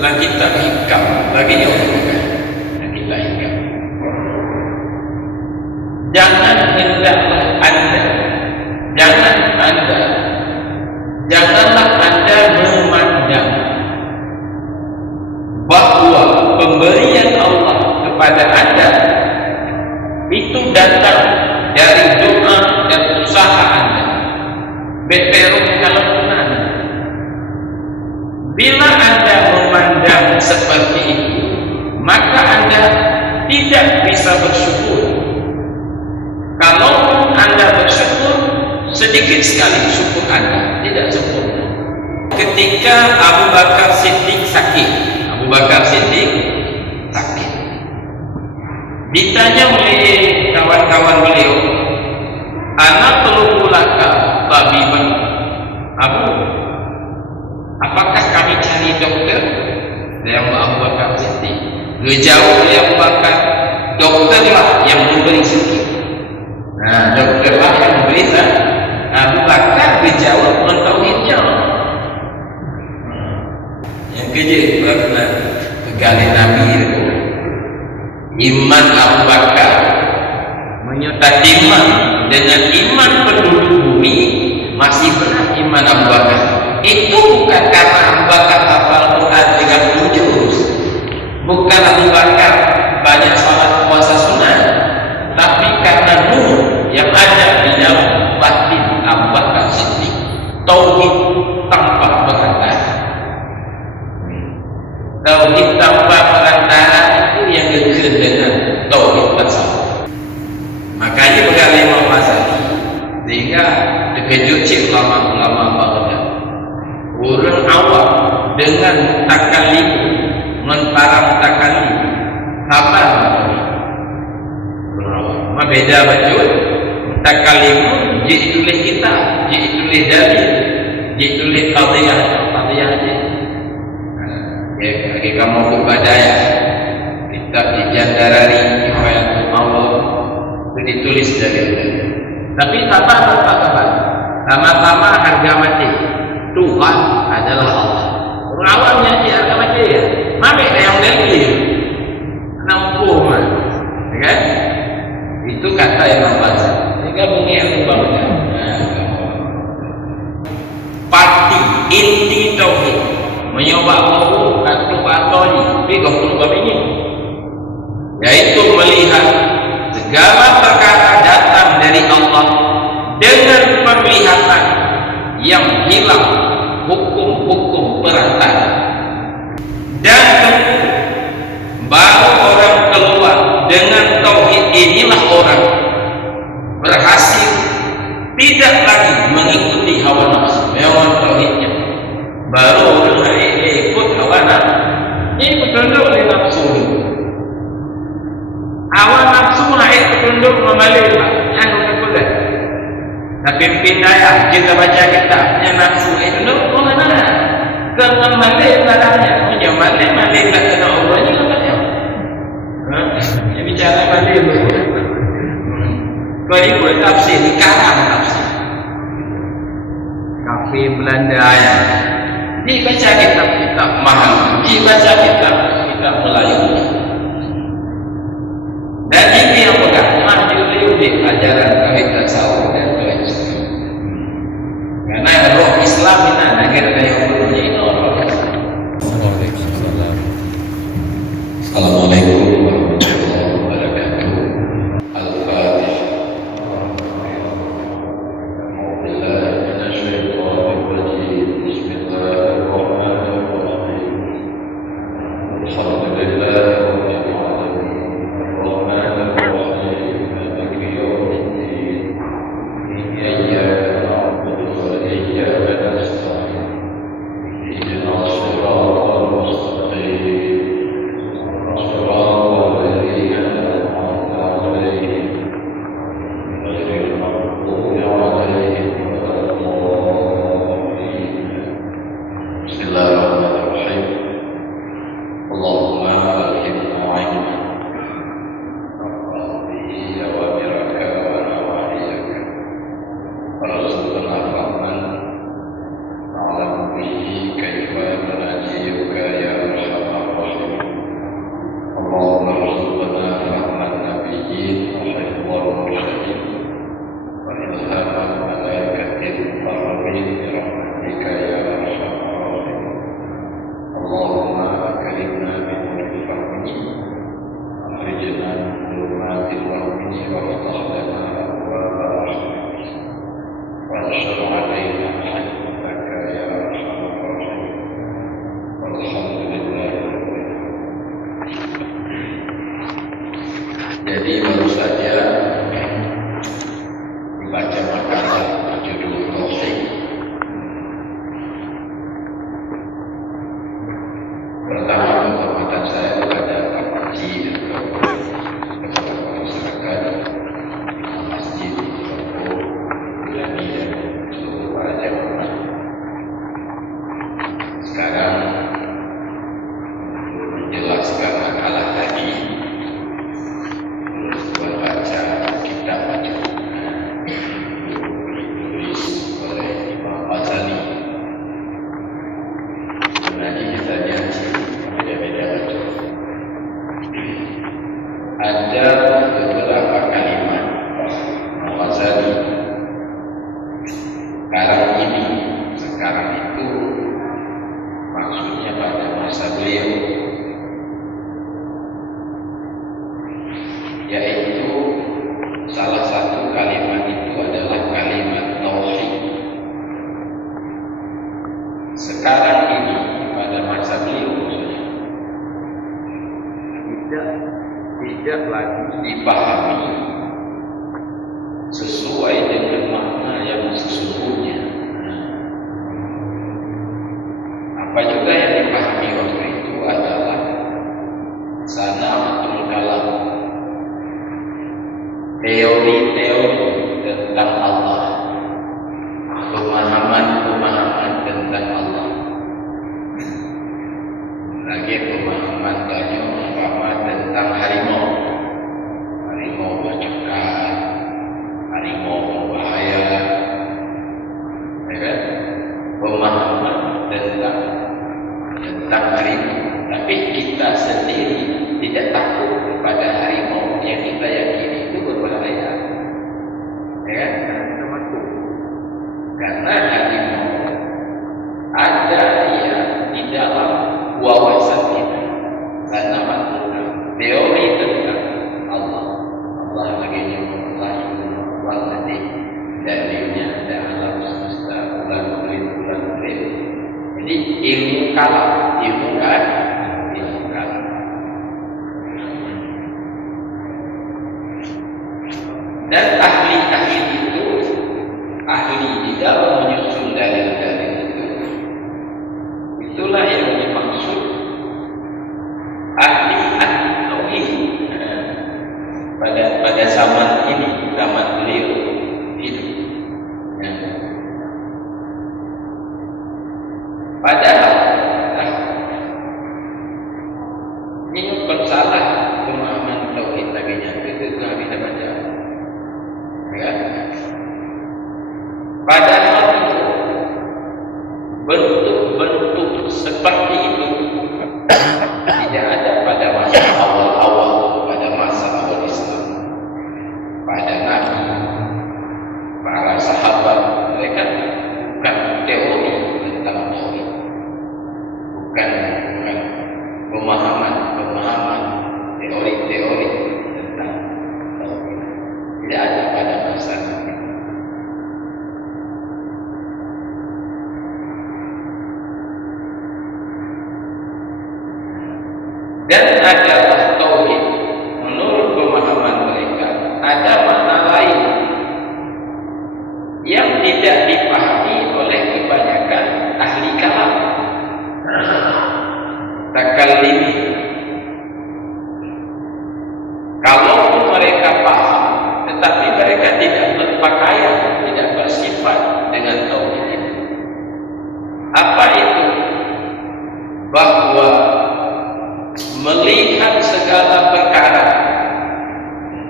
lagi tak hikam, lagi yang lagi tak hikam. Jangan hendaklah anda, janganlah anda memandang bahwa pemberian Allah kepada anda itu datang dari doa dan usaha anda. Beperuk kalau benar. Bila anda memandang seperti itu, maka anda tidak bisa bersyukur. Kalau anda bersyukur, sedikit sekali syukur anda, tidak sempurna. Ketika Abu Bakar Siddiq sakit, ditanya oleh kawan-kawan beliau, anak perlu laka tabiban Abu, apakah kami cari dokter? Yang Abu Bakar Siddiq jawab, Abu Bakar, dokterlah yang memberi sakit. Nah, dokterlah yang memberi sakit. Abu Bakar dijawab mentauhidnya. Yang kedua, karena pegali Nabi itu iman Abu Bakar menyertai iman dengan iman penduduk bumi masih berat iman Abu Bakar. Itu bukan karena Abu Bakar hafal Quran 30 juz, bukan Abu Bakar banyak salat puasa sunnah, tapi karena nur yang ada di dalam batin Abu Bakar Siddiq, tauhid tanpa perantara. Tauhid tanpa perantara itu yang dekat dengan tauhid tasawuf. Makanya berkali Imam Ghazali, sehingga terkejut ulama-ulama Baghdad. Orang awam dengan takalif, mentarang takalif, kabar orang awam. Beda betul. Takalif jadi tulis kitab, jadi tulis dalil, jadi tulis qadiyah aja. Kita mau kepadanya kitab Jandarari Kifayatul Allah itu ditulis dari itu. Tapi sama-sama harga mati. Tuhan adalah Allah. Orang awamnya dia harga mati ya. Mana yang dalil? Nampu man, kan? Itu kata yang membaca. Jika bunyi yang membaca. Pati inti tauhid menyoba mau kata batoli bigong ini, yaitu melihat segala perkara datang dari Allah dengan penglihatan yang hilang hukum-hukum perantara, dan baru orang keluar dengan tauhid. Inilah orang berhasil tidak lagi mengikuti hawa nafsu, memang tauhidnya. Baru orang ikut hawa nafsu. Ini petunjuk oleh nafsu. Hawa nafsu naik petunjuk memalih yang boleh. Tapi pindahlah kita baca kitab yang nafsu itu mana? Kerana malih barangnya, punya malih tak kena Allah ni katanya. Dia bicara malih tu. Kalau ikut tafsir, karam tafsir. Kafir Belanda ya. Dibaca kitab-kitab mahal, dibaca kitab Melayu. Dan ini yang pegang mahjuli ajaran kami tasawuf dan tauhid. Karena roh Islam ini agar yang perlunya itu orang. Assalamualaikum warahmatullahi wabarakatuh. Al-Fatihah. Alhamdulillah. Pertama, penghormatan saya kepada Pak Haji dan kepada masyarakat masjid Toko Ulani dan seluruh para jamaah. Sekarang menjelaskan makalah tadi, buat baca kitab baca ditulis oleh Imam Ghazali. Sebenarnya misalnya beda-beda baca. Ada beberapa kalimat Imam Ghazali sekarang itu maksudnya pada masa beliau, yaitu salah satu kalimat itu adalah kalimat tauhid. Sekarang ini pada masa beliau tidak lagi dipahami sesuai dengan makna yang sesungguhnya. Apa juga yang dipahami waktu itu adalah sana'atul kalam, teori-teori tentang Allah, pemahaman tentang Allah, lagi pemahaman banyak tentang harimau mencekam, harimau berbahaya, ya kan? Pemahaman tentang harimau, tapi kita sendiri tidak takut kepada harimau yang kita yakini itu berbahaya, ya kan? Karena harimau ada yang di dalam wawasan kita, karena teori tentang Allah lagi nyebutlah nanti dalilnya ada alam semesta bulan. Jadi ilmu kalam. Dan ahli itu ahli di dalam menyusun dalil-dalil itu. Itulah yang dimaksud ahli tauhid pada zaman ini, zaman beliau itu. Padahal ini bukan salah pemahaman tauhid nabinya, itu nggak bisa baca. Ya. Padahal bentuk-bentuk seperti itu tidak ada pada masa awal-awal, pada masa awal Islam, pada Nabi, para sahabat. Mereka bukan teori tentang tauhid, bukan pemahaman teori-teori tentang tauhid. Tidak ada pada masa Nabi. Dan adalah tauhid menurut pemahaman mereka ada makna lain yang tidak dipahami oleh kebanyakan ahli kalam, takallimi. Kalau mereka paham, tetapi mereka tidak berpakaian, tidak bersifat dengan tauhid itu. Apa itu? Bahwa melihat segala perkara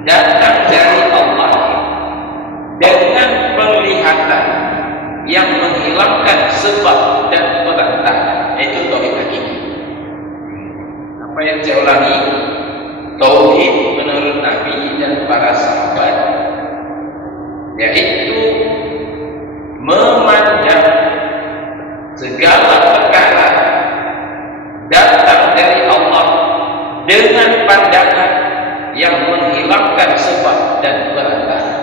datang dari Allah dengan penglihatan yang menghilangkan sebab dan perantara, itu tauhid hakiki. Apa yang saya ulangi? Tauhid menurut Nabi dan para sahabat yaitu memandang segala perkara datang dari Allah dengan pandangan yang menghilangkan sebab dan perantara.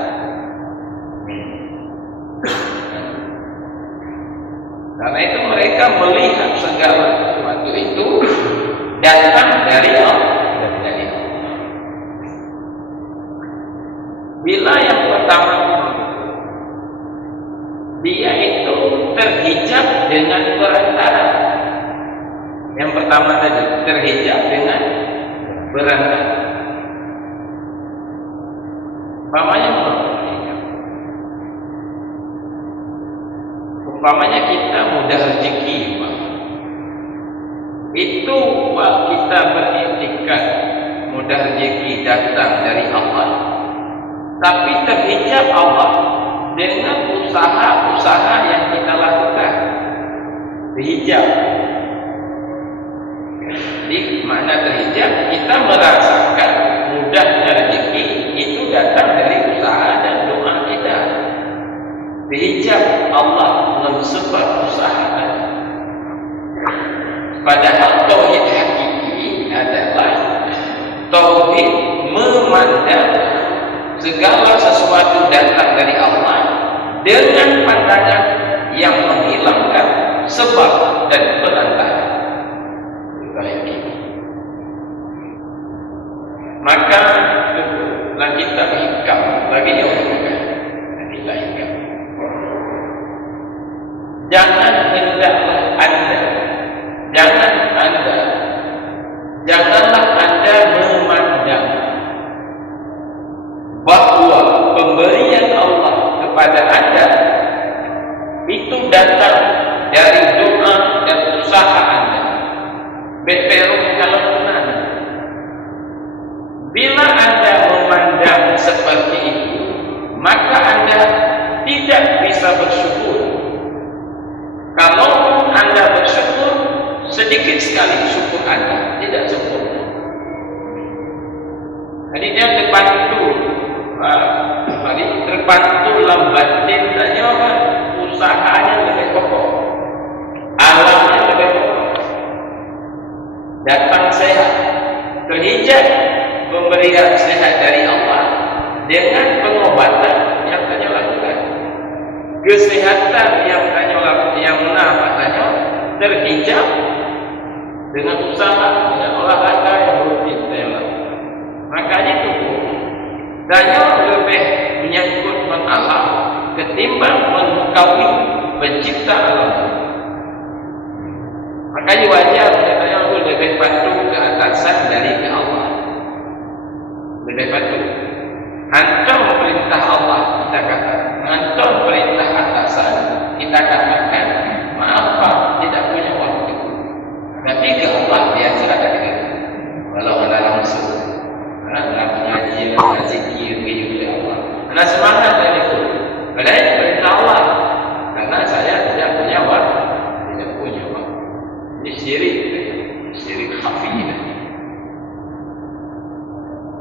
Karena itu mereka melihat segala sesuatu itu datang dari Allah. Bila yang pertama dia itu terhijab dengan perantara. Yang pertama tadi, terhijab dengan berantai. Umpamanya umpamanya kita mudah rezeki, itu kita beriktikad mudah rezeki datang dari Allah, tapi terhijab Allah dengan usaha-usaha yang kita lakukan. Terhijab, di mana terhijab kita merasakan mudahnya rezeki itu datang dari usaha dan doa kita. Terhijab Allah dengan sebab usaha. Padahal tauhid hakiki adalah tauhid memandang segala sesuatu datang dari Allah dengan pandangan yang menghilangkan sebab dan perantara. Maka lagi tak hikam, lagi diomongkan, lagi tak hikam. Jangan hendaklah anda, janganlah anda memandang bahwa pemberian Allah kepada anda itu datang dari doa dan usaha anda. Beperung kalau benar. Bila anda memandang seperti itu, maka anda tidak bisa bersyukur. Kalau anda bersyukur, sedikit sekali syukur anda, tidak sempurna. Jadi dia terbantu lambatin tanya apa? Usahanya lebih pokok, alamnya lebih pokok. Datang sehat, terhijab pemberian sehat dari Allah dengan pengobatan yang tanya lakukan. Kesehatan yang tanya lakukan, yang tanya terhijab dengan usaha, dengan olahraga yang rutin tanya lakukan. Makanya itu tanya lebih menyangkut alam ketimbang mengkawi pencipta alam. Makanya wajar katanya lebih patuh ke atasan dari ke Allah. Lebih patuh. Antum perintah Allah kita kata, antum perintah atasan kita katakan, maaf Pak, tidak punya waktu. Tapi ke Allah biasa ada gitu. Kalau ada langsung, karena mengaji, zikir, ke Allah. Karena semangat dari itu. Padahal perintah Allah. Karena saya tidak punya waktu, tidak punya waktu. Ini syirik khafi.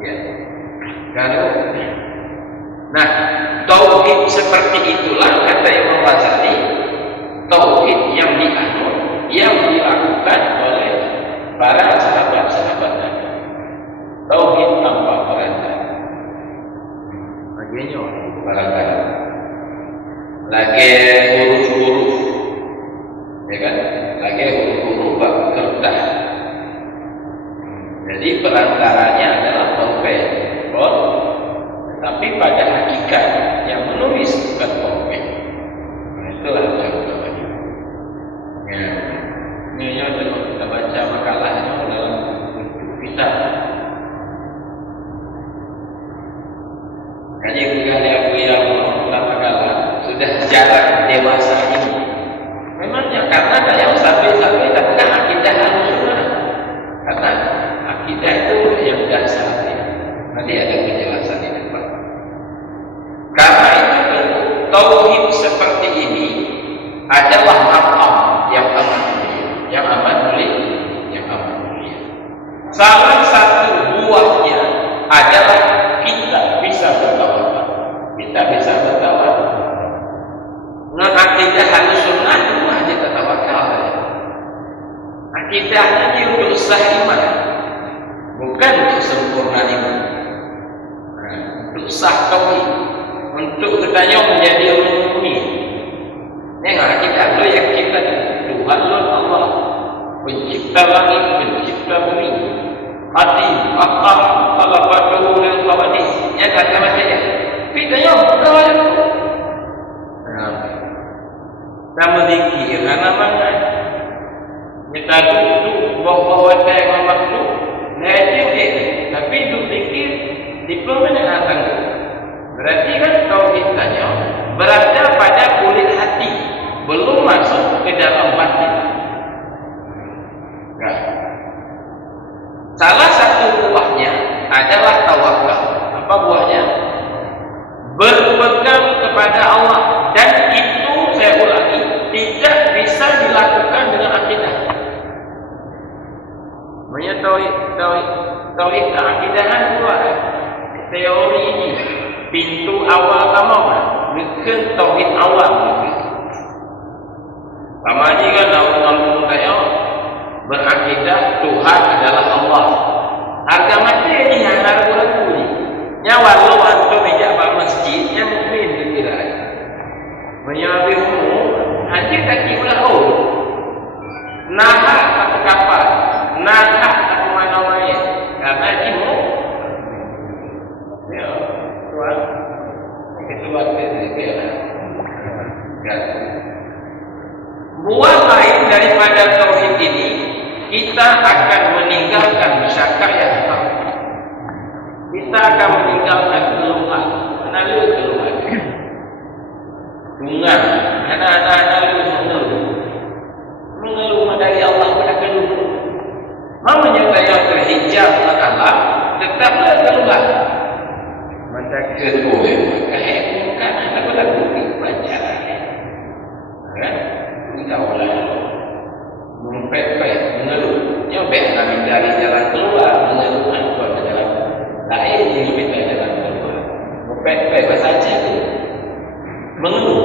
Ya. Kalau nah, tauhid seperti itulah kata Imam Ghazali, tauhid yang dianut, yang dilakukan oleh para sahabat-sahabat Nabi. Tauhid tanpa perantara. Bagiannya perantara. Lagi huruf-huruf, ya kan? Lagi huruf-huruf bab kertas. Jadi perantaranya adalah pulpen, tapi pada hakikat yang menulis bukan pulpen. Itulah contohnya. Ini kalau kita baca makalahnya dalam bentuk kitab. Jadi aku yang makalah sudah jarang dewasa ini. Memangnya karena ada yang sampai-sampai tapi kan akidah Ahlussunnah. Karena akidah itu yang dasar. Nanti ada penjelasan di depan. Karena itu tauhid seperti ini adalah maqam yang amat mulia. Salah satu buahnya adalah kita bisa bertawakal. Dengan akidah Ahlussunnah itu hanya tawakal. Akidahnya ini untuk sah iman, bukan untuk sempurna iman. Untuk sah tauhid, untuk katanya menjadi orang mukmin. Dengan akidah lo yang kita Tuhan lo Allah, pencipta langit, pencipta bumi, hati, akal, khalaqahu lil qawadis. Ya kata macamnya. Pitanya betul. Nama dikir, karena mana? Kita duduk bawa dengan makhluk nanti okey, tapi duk fikir diploma nak tangguh. Berarti kan tauhid tanya berada pada kulit hati, belum masuk ke dalam batin. Kan? Salah satu buahnya adalah tawakal. Apa buahnya? Berpegang kepada Allah, dan itu saya ulangi tidak bisa dilakukan dengan akidah. Maksudnya tauhid keakidahan dua teori ini pintu awal kamu bukan tauhid awal. Sama juga orang kaya berakidah Tuhan adalah Allah. Harga mati ini yang ragu-ragu ni. Nyawa lo antum bijak masjid yang mukmin dikira. Menyabi umum hati tak kira nahak satu kapal, nahak satu mana-mana. Karena jimu ya, Tuhan itu waktu dia kan. Buah lain daripada tauhid ini, kita akan meninggalkan syakat yang tahu. Kita akan meninggalkan keluhan. Mana lu keluhan? Bunga. Anak-anak lu mengeluh. Mengeluh dari Allah pada keluh. Mamanya yang terhijab Allah, tetaplah keluhan. Maka keluh. Kahekukan aku lagu baca. Kan? Tidak boleh. Mempepet, mengeluh. Coba kami cari jalan keluar, mengeluh keluar jalan lain yang kita jalan keluar. Mempepet saja tu. Mengeluh.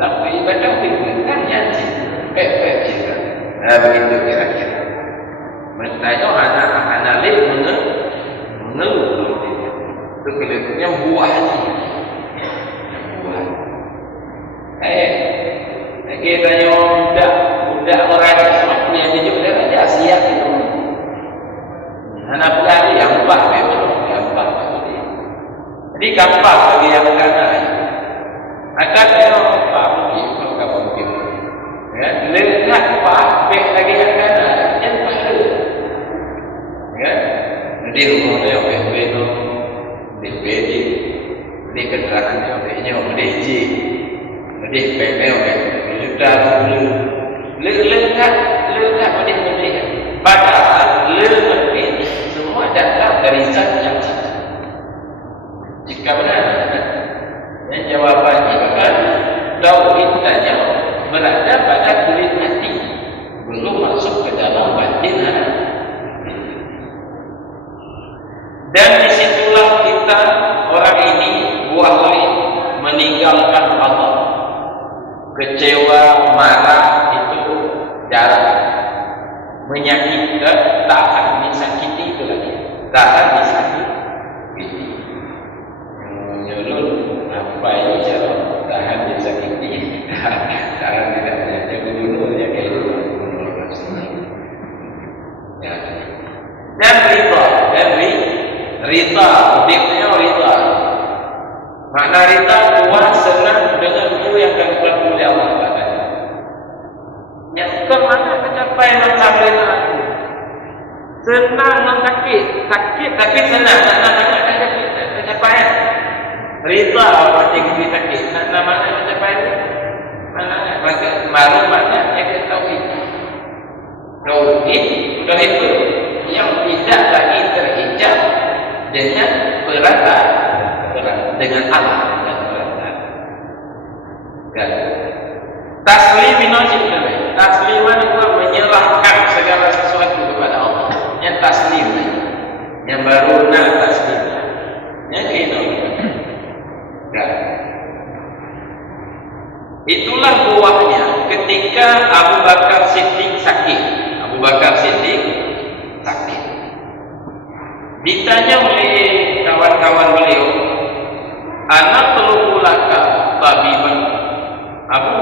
Tapi ibadah fikir kan nyanyi. Pepet juga. Begitu kira-kira. Maksudnya anak-anak lain mengeluh. Itu kelihatannya buahnya. Buah. Kita tanya budak meraja waktu yang dijuk dia raja siap itu. Anak pelari yang empat memang yang empat. Jadi gampang bagi yang kanan. Akan dia empat mungkin. Ya, lekat empat beg lagi yang kanan yang baru. Ya, jadi rumah dia beg itu beg ini kendaraan dia begnya DJ. Jadi beg lekat boleh. Padahal lebih semua datang dari zat yang sama. Jika benar, yang jawabannya kan tauhid tanya berada pada kulit hati, belum masuk ke dalam batin hati. Dan disitulah kita orang ini buah lain meninggalkan Allah. Kecewa, marah itu jarang. Menyakiti, tahan disakiti itu lagi. Tahan disakiti. Menyulut apa ini cara tahan disakiti? Tahan tidak menyakiti bunuhnya kayak itu. Ya. Dan rita, motifnya rita. Makna rita puas senang dengan itu yang dilakukan oleh Allah. Yang kemana mencapai mencapai aku? Senang sakit tapi senang. Nak mencapai. Rita pasti kita sakit. Nak mana mencapai? Mana? Maka malu mana yang kita tahu itu. Sudah itu yang tidak lagi terhijab dengan perasaan dengan Allah dan perasaan. Kan? Taslim minajib namanya. Tasliman itu menyerahkan segala sesuatu kepada Allah. Yang taslim, yang baru taslim. Yang itu. Kan? Itulah buahnya ketika Abu Bakar Siddiq sakit. Abu Bakar Siddiq sakit. Ditanya oleh kawan-kawan beliau, anak perlu laka tabiban Abu,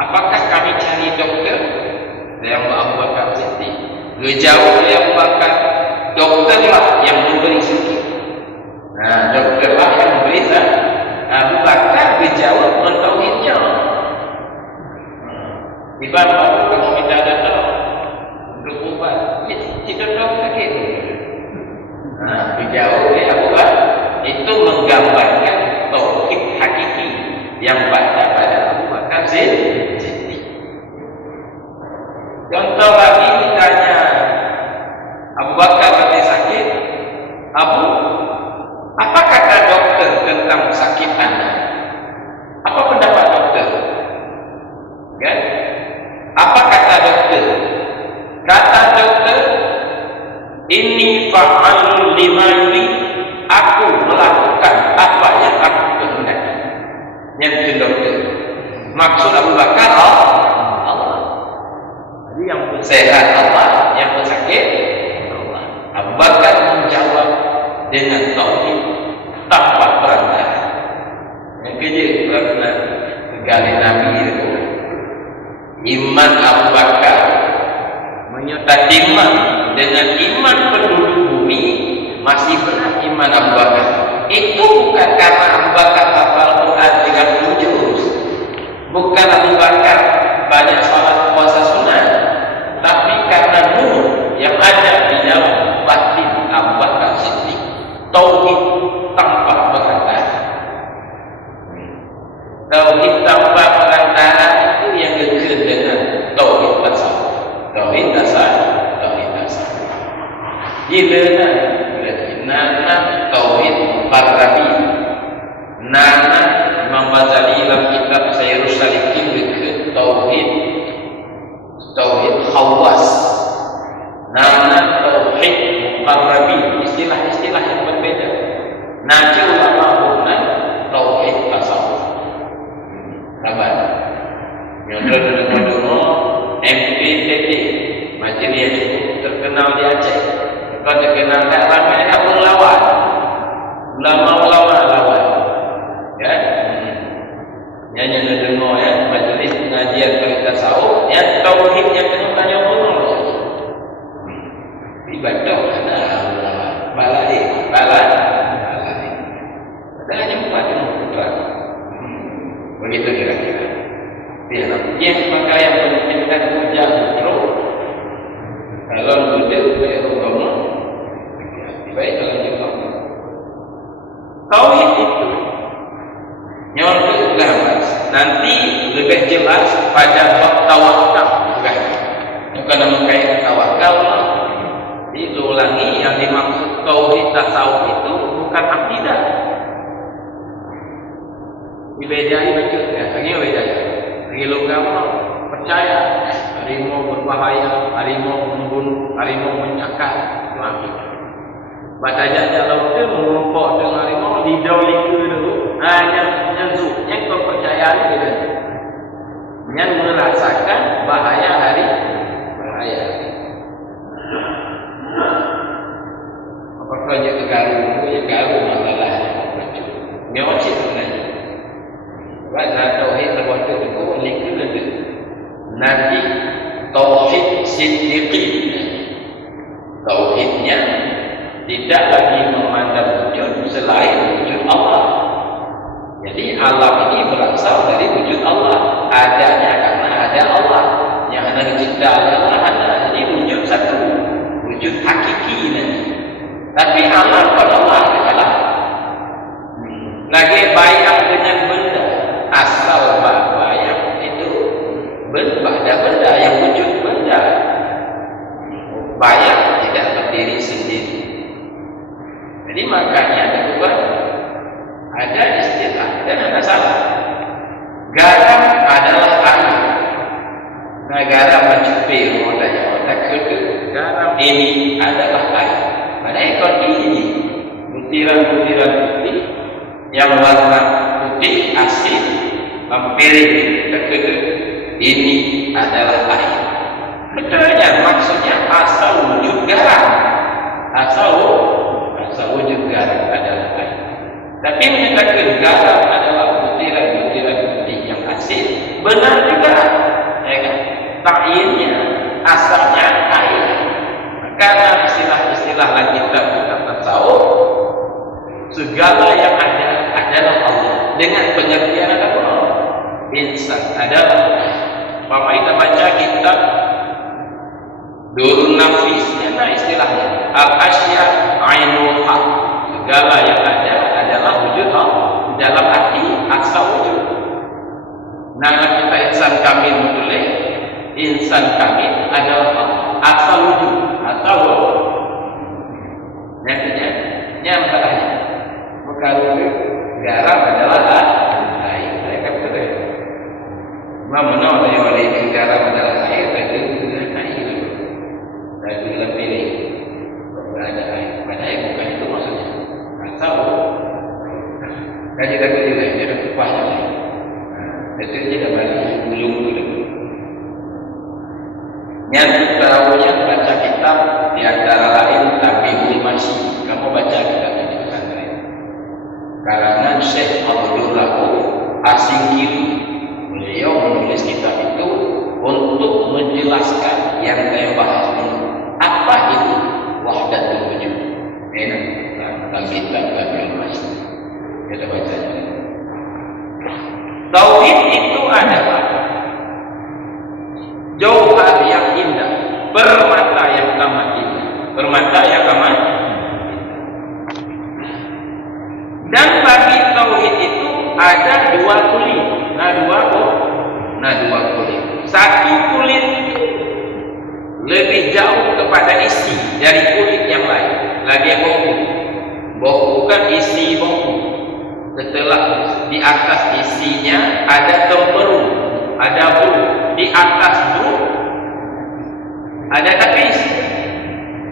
apakah kami cari dokter? Yang Abu Bakar Siddiq jawab oleh Abu Bakar, dokterlah yang memberi sakit. Nah, dokterlah yang memberi sakit. Abu Bakar dijawab mentauhidnya. Ibarat kalau kita ada tahu Contoh lagi ditanya Abu Bakar mati sakit, Abu, apa kata dokter tentang sakit Anda? Apa pendapat dokter? Kan? Apa kata dokter? Kata dokter, ini fa'alul lima yurid, aku melakukan apa yang aku kehendaki. Yang itu dokter. Maksud Abu Bakar Allah. Jadi yang sehat Allah, yang sakit Allah. Abu Bakar menjawab dengan tauhid tanpa perantara. Yang kedua, kerana gali Nabi itu, iman Abu Bakar menyertai iman dengan iman penduduk bumi, masih benar iman Abu Bakar. Itu bukan karena Abu Bakar hafal Quran 30 juz, bukan Abu Bakar banyak salat puasa sunat, tapi karena nur yang ada di dalam batin Abu Bakar Siddiq, tauhid tanpa perantara. Tauhid tanpa perantara itu yang dekat dengan tauhid tasawuf. Tauhid tasawuf. Gila nana tauhid Qarrabi. Nana Imam Ghazali dalam kitab Sayyidus Salikin dekat tauhid khawas. Nana tauhid Qarrabi, istilah-istilah yang berbeda. Naji ulama bukan tauhid tasawuf. Sabar. Yang dulu MPTT majelis terkenal di Aceh. Kalau terkenal tak ramai nak lawan. Ulama-ulama lawan. Ya. Yang dengar ya majelis pengajian tasawuf yang tauhid yang kena tanya orang. Ibadah ada balai. Ada jumpa dengan putra. Begitu kira-kira. Dia pakai yang menunjukkan hujan terus. Kalau duduk baik kamu, baik kalau juga. Tauhid itu nyontek mas. Nanti lebih jelas pada bab tawakal. Bukan mengkait tawakal. Diulangi yang dimaksud tauhid tasawuf itu bukan akidah. Dibedai betul ya, lagi bedai. Lagi logam percaya harimau berbahaya, harimau membunuh, harimau mencakar, itu akidah. Batajak laut itu merumpok dengan harimau lidau liku dulu. Yang nyenzuknya kepercayaan kita. Yang merasakan bahaya bahaya. Apa saja kegaru masalahnya. Nyocit sebenarnya. Baca tauhid terwakil itu liku dulu. Nanti tauhid siddiqi, tauhidnya tidak lagi memandang wujud selain wujud Allah. Jadi alam ini berasal dari wujud Allah, adanya karena ada Allah. Yang ada dicipta oleh Allah ada, jadi wujud satu, wujud hakiki nanti. Tapi alam pada Allah adalah lagi bayang dengan benda, asal bayang itu benda yang wujud benda. Bayang tidak berdiri sendiri. Jadi makanya ada istilah dan ada salah. Garam adalah air. Nah, garam mencupir otak kedua. Garam ini adalah air. Padahal kalau ini butiran-butiran putih yang warna putih asin mempiring kedua. Ini adalah air. Betulnya maksudnya asal wujud garam. Asal wujud garam adalah air. Tapi menyatakan garam adalah butiran-butiran putih yang asin, benar juga. Ya kan? Takyinnya asalnya air. Karena istilah-istilah lagi kita tasawuf, segala yang ada adalah Allah. Dengan pengertian Allah, insan adalah. Bapak kita baca kitab Durun Nafis, nah istilahnya al-asya ainul haq, segala yang ada adalah wujud Allah dalam arti asal wujud. Nah kita insan kamil boleh insan kamil adalah asal wujud, asal wujud. Yang masalahnya, kalau garam adalah air. Mereka betul. Mana ada yang oleh garam adalah air, tapi bukan air. Tapi lebih ini ada air. Padahal bukan itu maksudnya. Asal kaji takut juga dia ada kupahnya. Itu dia balik belum dulu. Yang tahunya baca kitab di antara lain Tabiul Masih. Kamu baca kitab ini pesantren. Karangan Syekh Abdul Rahman Asingkiri. Beliau menulis kitab itu untuk menjelaskan yang saya bahas ini. Apa itu wahdatul wujud? Enak. Dalam kitab Tabiul Masih. Kita baca. Tauhid itu adalah jauhar yang indah, permata yang amat indah, permata yang amat indah. Dan bagi tauhid itu ada dua kulit, dua kulit. Satu kulit lebih jauh kepada isi dari kulit yang lain, lagi boku. Boku kan isi boku. Setelah di atas isinya ada tempurung, ada bulu, di atas bulu ada tapis.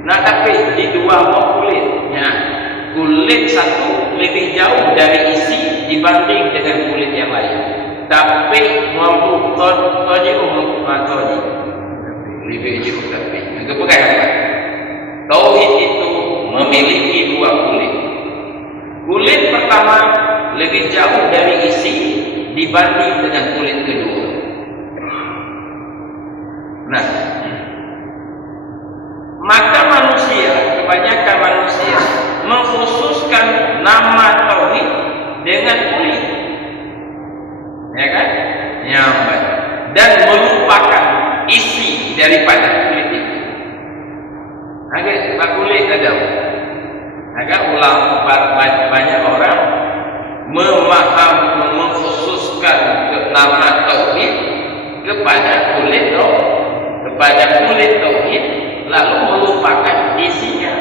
Nah, tapis di dua kulitnya. Kulit satu lebih jauh dari isi dibanding dengan kulit yang lain. Tapi mampu toji lebih jauh tapi. Itu bukan apa? Tauhid itu memiliki dua kulit. Kulit pertama lebih jauh dari isi dibanding dengan kulit kedua. Nah, maka manusia, kebanyakan manusia mengkhususkan nama tauhid dengan kulit, ya kan? Nyambat dan melupakan isi daripada kulit itu. Agak kulit ada. Agak ulang banyak orang mengkhususkan nama tauhid kepada kulit tauhid lalu melupakan isinya.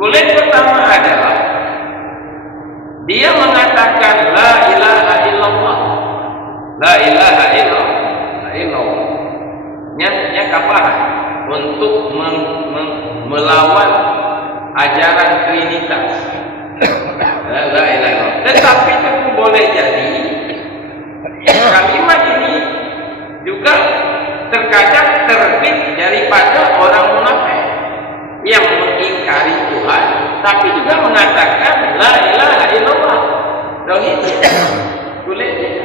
Kulit pertama adalah dia mengatakan la ilaha illallah, la ilaha illallah. Nya kafarah untuk melawan ajaran Trinitas. La ilaha illallah. Tetapi itu boleh jadi kalimat ini juga terkadang terbit daripada orang munafik yang mengingkari Tuhan tapi juga mengatakan la ilaha illallah. Tauhid. Boleh jadi.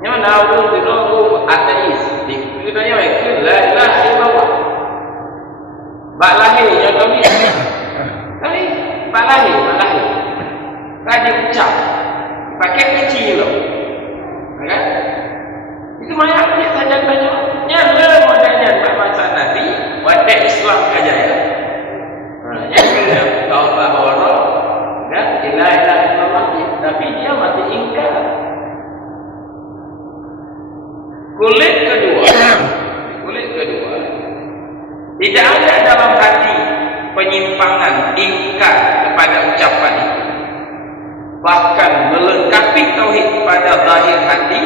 Nyo nauru dulu ateis. Dikutanya itu la ilaha illallah. Balahi yang kami. Kali balahi. Tadi ucap pakai kecil loh. Kan? Itu banyak saja banyaknya modalnya masa Nabi, wajah Islam aja ya. Yang kena kau tahu orang, kan? Ilaha illallah, tapi dia masih ingkar. Kulit kedua, tidak ada dalam hati penyimpangan ingkar kepada ucapan itu. Bahkan melengkapi tauhid pada zahir hati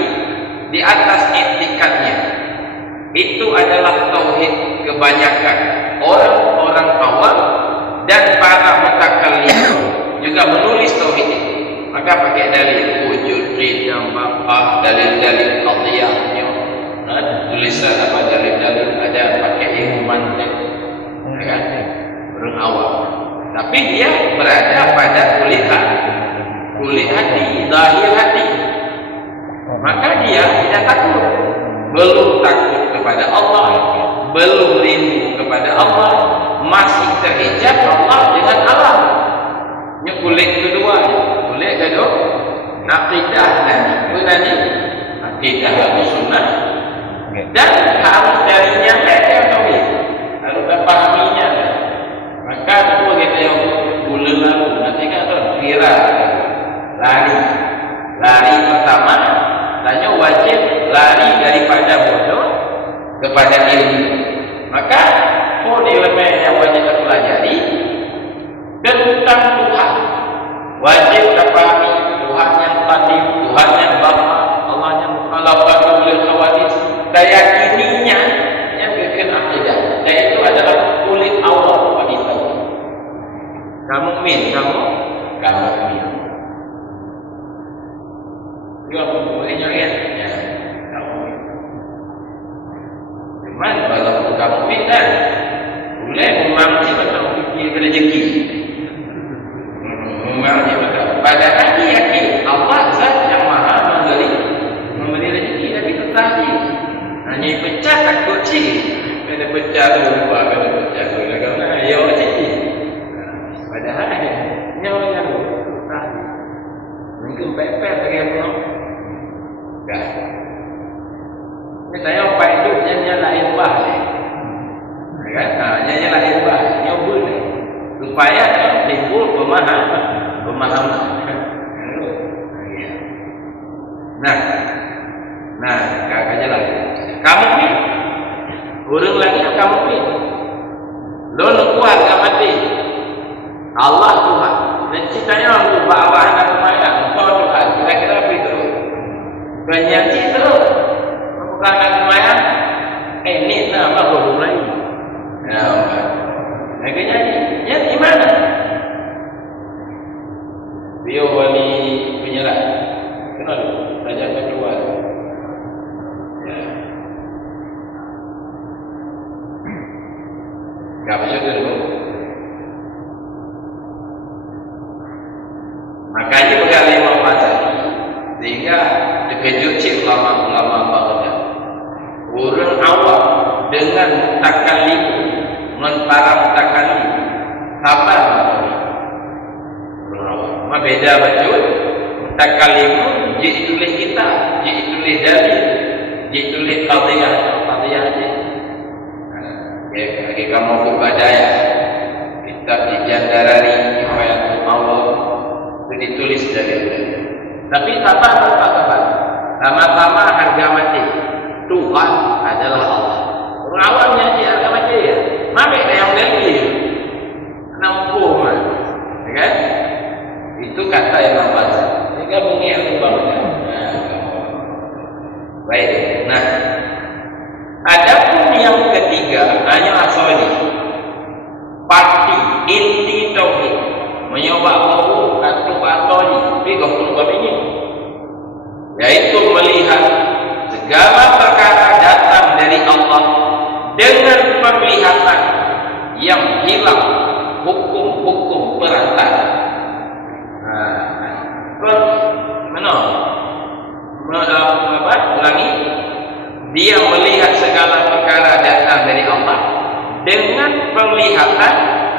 di atas i'tikadnya. Itu adalah tauhid kebanyakan orang-orang awam dan para mutakallim juga menulis tauhid itu. Maka pakai dalil wujud, ridha, maqah, dalil-dalil qadhiyahnya. Tulisan apa dalil-dalil ada pakai ilmu mantiq. Kan? Orang awam. Tapi dia berada pada kulit hati, zahir hati. Maka dia tidak takut. Belum takut kepada Allah, belum rindu kepada Allah, masih terhijab Allah dengan alam. Ini kulit kedua, akidah dan akidah Ahlussunnah. Dan harus darinya mereka tauhid, harus dipahaminya. Maka itu kita yang bulan lalu nanti kan viral lari pertama tanya wajib kepada ilmu. Maka pun elemen yang wajib dipelajari tentang Tuhan. Wajib dipahami Tuhan yang qadim, Tuhan yang bapa, Allah yang mukhalafatu lil hawadits. Dayakininya yang bikin akidah. Dan itu adalah kulit awal wanita. Kamu min. Dia apa bolehnya ya? Kamu min. Cuman kalau kamu min kan, boleh memang dia betul fikir rezeki. Memang dia betul. Padahal dia yakin Allah zat yang maha memberi rezeki, tapi tetapi hanya pecah takut sih. Kena pecah lupa, kena pecah lupa. Karena ya rezeki. Padahal nyawa yang mungkin pepet lagi apa? Dah. Ini saya apa itu nyalain bah. Kan? Nyanyi lain bah, nyobul. Supaya timbul pemahaman. Nah, kakak jalan. Kamu ni, urang lagi kamu ni. Lo kuat gak mati. Allah Tuhan. Dan citanya untuk bawah anak kemayang. Kau Tuhan. Kira-kira apa itu? Banyak itu. Bukan anak kemayang. Ini nama bodoh lagi. Lagi nyanyi mana? Bio wali penyerah. Kenal? Raja kedua. Gak bisa dulu. Makanya begal Imam Ghazali sehingga terkejut si ulama-ulama Baghdad. Orang awam dengan takalim, mentarang takalim, sabar. Orang awam. Beda betul. Takalim ditulis kitab, ditulis dalil, ditulis qadiyah aja. Bagi kamu kebadaya, kitab Jandarari, Kifayatul Allah, itu ditulis dari. Tapi sabar. Sama-sama harga mati. Tuhan adalah Allah. Orang awamnya dia harga mati ya. Maka yang lagi, nampu man, kan? Itu kata Imam Ghazali. Jika bunyi yang bangunnya. Baik. Nah, adapun yang ketiga hanya asali parti inti tauhid menyoba mau katu atoni tiga puluh ini, yaitu melihat segala perkara datang dari Allah dengan penglihatan yang hilang hukum-hukum perantara. Ulangi. Dia melihat segala perkara datang dari Allah dengan penglihatan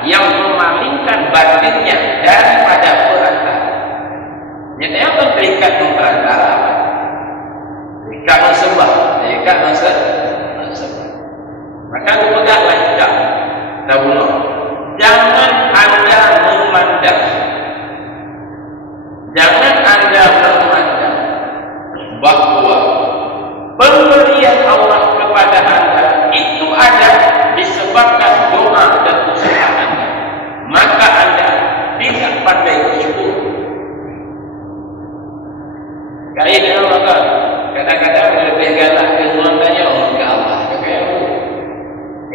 yang memalingkan batinnya daripada perantara. Nyatanya apa terikat perantara? Terikat mensembah. Maka peganglah kita. Tabunah. Jangan anda memandang. Bahwa pemberian Allah kepada anda itu ada disebabkan doa dan usaha anda. Maka anda tidak pandai bersyukur. Kaidah maka kadang-kadang lebih galak ke tanya ke Allah.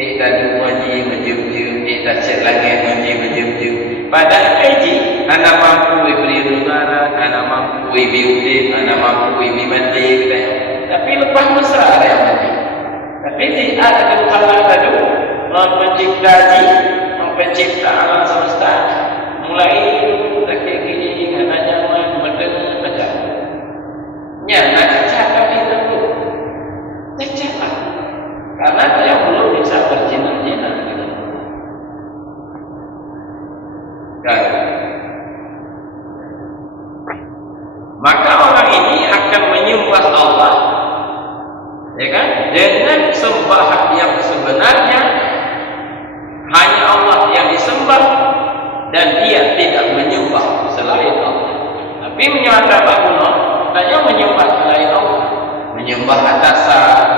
Tadi wajib menjum-jum, tak cek lagi menjum-jum. Padahal kaji, anda mampu beri negara, anda mampu beri udin, anda mampu beri mati. Tapi lepas mesra yang mati. Tapi jika ada Tuhan tadi, mencipta alam semesta, mulai laki gini dengan nyaman, mendengar macam. Nak cakap itu tu, cakap. Karena dia belum bisa berjinak-jinak. Kan? Maka orang ini akan menyembah Allah, ya kan? Dengan sembahan yang sebenarnya hanya Allah yang disembah dan dia tidak menyembah selain Allah. Tapi menyembah Allah, tanya menyembah selain Allah, menyembah atasan,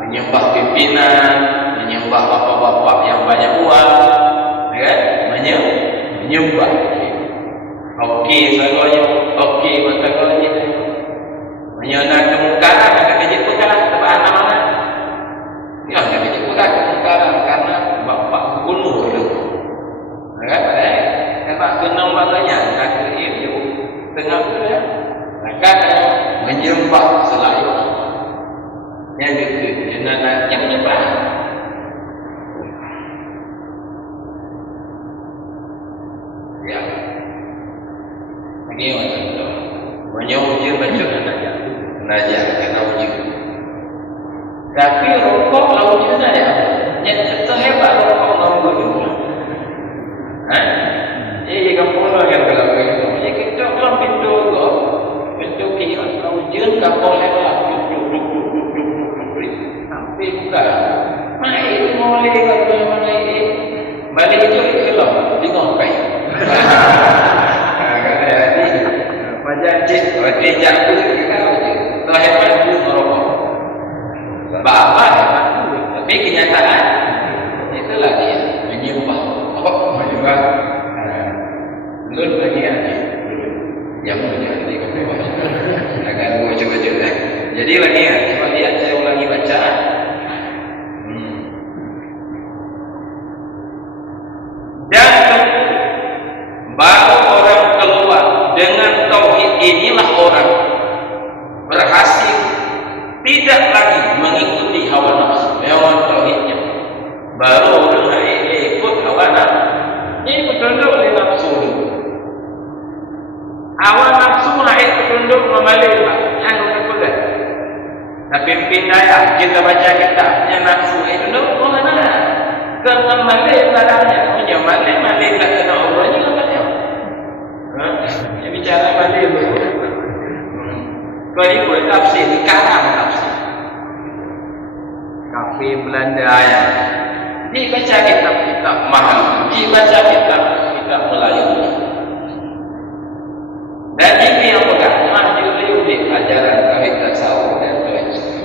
menyembah pimpinan, menyembah bapak-bapak yang banyak uang, kan? Menyembah. Okey, selalunya okey, maka menyona kemungkaran, agak kejip perkara sebab anak-anak. Ya, agak kejip perkara kemungkaran karena bapak bunuh itu. Kan? Sebab kena makanya, kata itu tengah tu ya. Maka menyembah selain yang gitu, yang menyembah. Ya. Lagi macam tu. Menyuji baca naja kena uji. Tapi rokok lawannya naja. Yang terhebat rokok lawan tu. Jadi kampung lah yang kalau begitu. Jadi kita kalau pintu kira kalau jalan kapal lewat sampai buka. Mai boleh kalau mana balik itu kelam tengok kai. Macam cik, wajib jago kita wajib. Tahu hebat tu merokok. Bapa hebat tu, tapi kenyataan itulah dia menyembah. Apa menyembah? Belum lagi ada. Yang punya nanti kau baca. Akan gua coba-coba. Jadi lagi ya, coba lihat saya ulangi baca. Dan baru orang keluar dengan tauhid inilah orang berhasil tidak lagi mengikuti hawa nafsu. Memang tauhidnya baru orang ikut hawa nafsu. Ini petunduk oleh nafsu. Hawa nafsu naik petunduk membalik pak. Yang berpegang. Tapi pindahlah kita baca kitabnya nafsu itu mana? Kena malik barangnya. Punya malik tak kena orangnya katanya. Dia bicara malik dulu. Kau ikut tafsir, karang tafsir. Kafe Belanda ya. Dibaca kitab-kitab mahal. Dibaca kitab-kitab Melayu. Dan ini yang pegang. Maju di ajaran tauhid tasawuf dan tauhid sufi.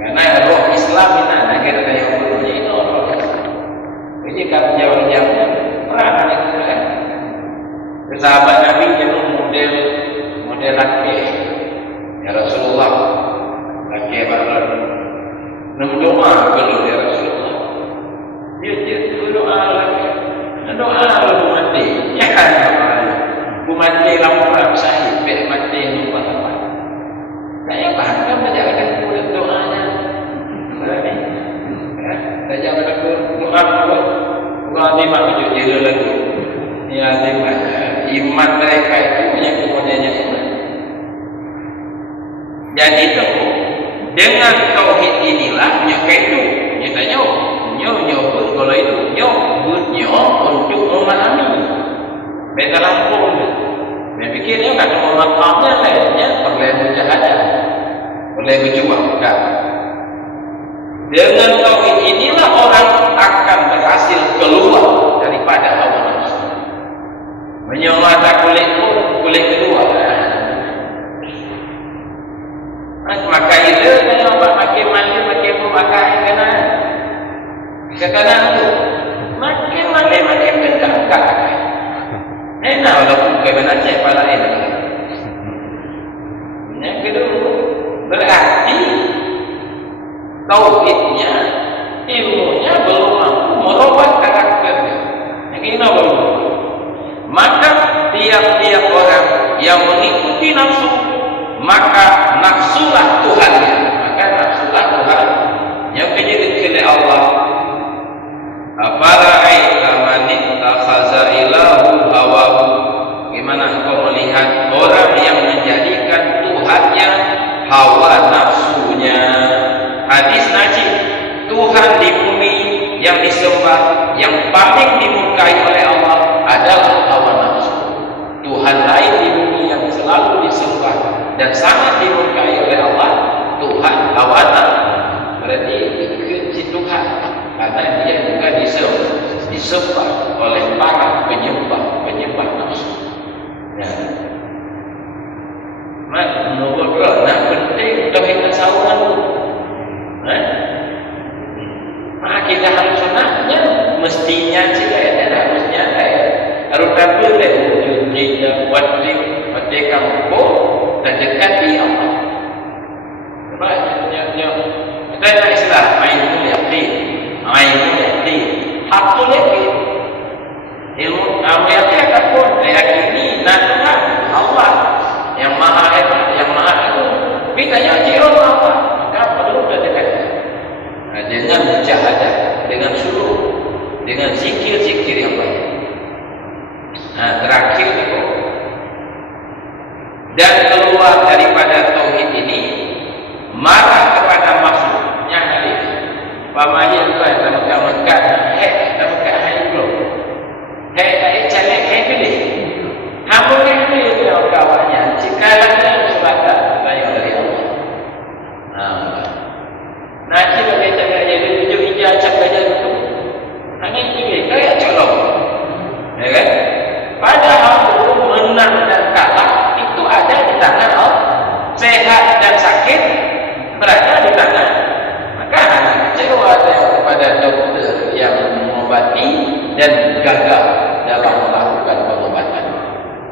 Karena roh Islam ini negara yang berbunyi itu roh. Jadi kalau jauh-jauh orang itu kan. Sahabat Nabi itu model laki. Ya Rasulullah. Laki baru. Berdoa kalau ya Rasulullah. Dia berdoa lagi. Doa lalu mati. Ya kan? Mati lampau sahih, mati lupa apa. Saya bahkan menjalankan doanya. Berani. Saya jangan doa Allah. Allah lima wujud diri lagi. Ya lima. Iman mereka itu punya kemudiannya iman. Jadi itu dengan tauhid inilah nyokaitu. Nyatanya nyok kalau itu nyok untuk memahami. Beda lampung. Saya fikirnya kan orang awam lainnya boleh berjahadah, boleh berjuang. Kan? Dengan tauhid inilah orang akan berhasil keluar daripada hawa nafsu. Menyemata kulit kedua. Maka itu kalau makin mandi makin memakai kanan. Sekanan tu makin mandi makin tegak. Enak walaupun kena cek pala ini. Yang kedua berarti tauhidnya, ilmunya belum mampu merubah karakternya. Yang ini belum. Maka tiap-tiap orang yang mengikuti nafsu, maka nafsulah Tuhannya. Maka nafsulah Tuhan yang menjadi oleh Allah. Afara'aita man ittakhadha ilahu hawahu. Gimana engkau melihat orang yang menjadikan Tuhannya hawa nafsunya? Hadis najib. Tuhan di bumi yang disembah, yang paling dimurkai oleh Allah adalah hawa nafsu. Tuhan lain di bumi yang selalu disembah dan sangat dimurkai oleh Allah, Tuhan hawa nafsu. Berarti keji Tuhan, karena dia juga disembah oleh para penyembah nafsu. Ya. Menurut nak penting tauhid tasawuf. mestinya juga ada, mestinya ada ya. Harus kabel deh, kita wajib kamu terdekati Allah. Sebab kita nak istilah ainul yaqin, hakul yaqin. Ilmu yakin ataupun meyakini Tuhan Allah yang maha hebat, yang maha agung. Kita yakin Allah, maka perlu terdekati. Dengan mujahadah, dengan suruh, dengan zikir-zikir yang baik. Terakhir itu, dan keluar daripada tauhid ini, marah kepada makhluknya hadis. Pamanya tuan, Mekah, cari pilih. Hamba pilih itu kawannya. Jika ada suratan banyak dari Allah. Nanti bagi cakap jadi tujuh hijau cakap jadi itu. Hanya pilih kayak colok, ya kan? Padahal menang dan kalah itu ada di tangan Allah. Sehat dan sakit berada di tangan. Maka kecewa kepada dokter yang mengobati dan gagal dalam melakukan pengobatan.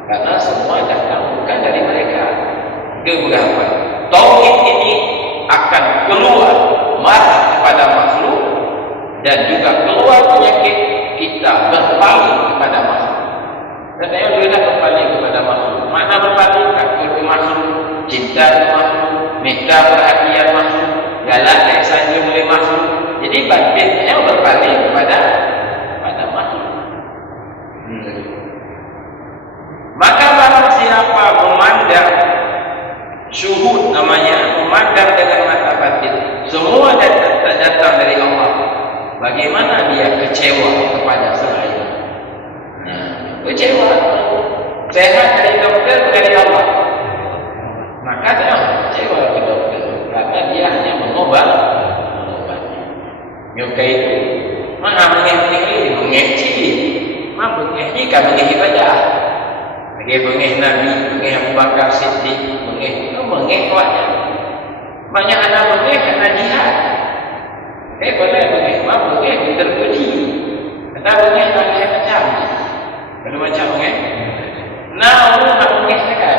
Karena semua datang bukan dari mereka. Keberapa? Tauhid ini akan keluar marah kepada makhluk dan juga keluar penyakit kita berpaling kepada makhluk. Katanya beliau berpaling kepada makhluk. Mana berpaling? Takut ke makhluk, cinta ke makhluk, minta perhatian makhluk, galak yang saja oleh makhluk. Jadi batinnya berpaling kepada makhluk. Maka barang siapa memandang syuhud namanya, memandang dengan mata batin, semua datang dari Allah. Bagaimana dia kecewa kepada selain? Kecewa. Sehat dari dokter dari Allah. Maka dia kecewa ke dokter karena dia hanya mengobatnya. Nyuka itu mana mengeci, kami ibadah. Bagi mengeh Nabi, mengeh Abu Bakar Siddiq, mengeh kuatnya. Banyak anak mengeh karena jihad. Boleh mengeh, mengeh terpuji. Kata mengeh macam. Kalau macam mengeh, orang nak mengeh sekat.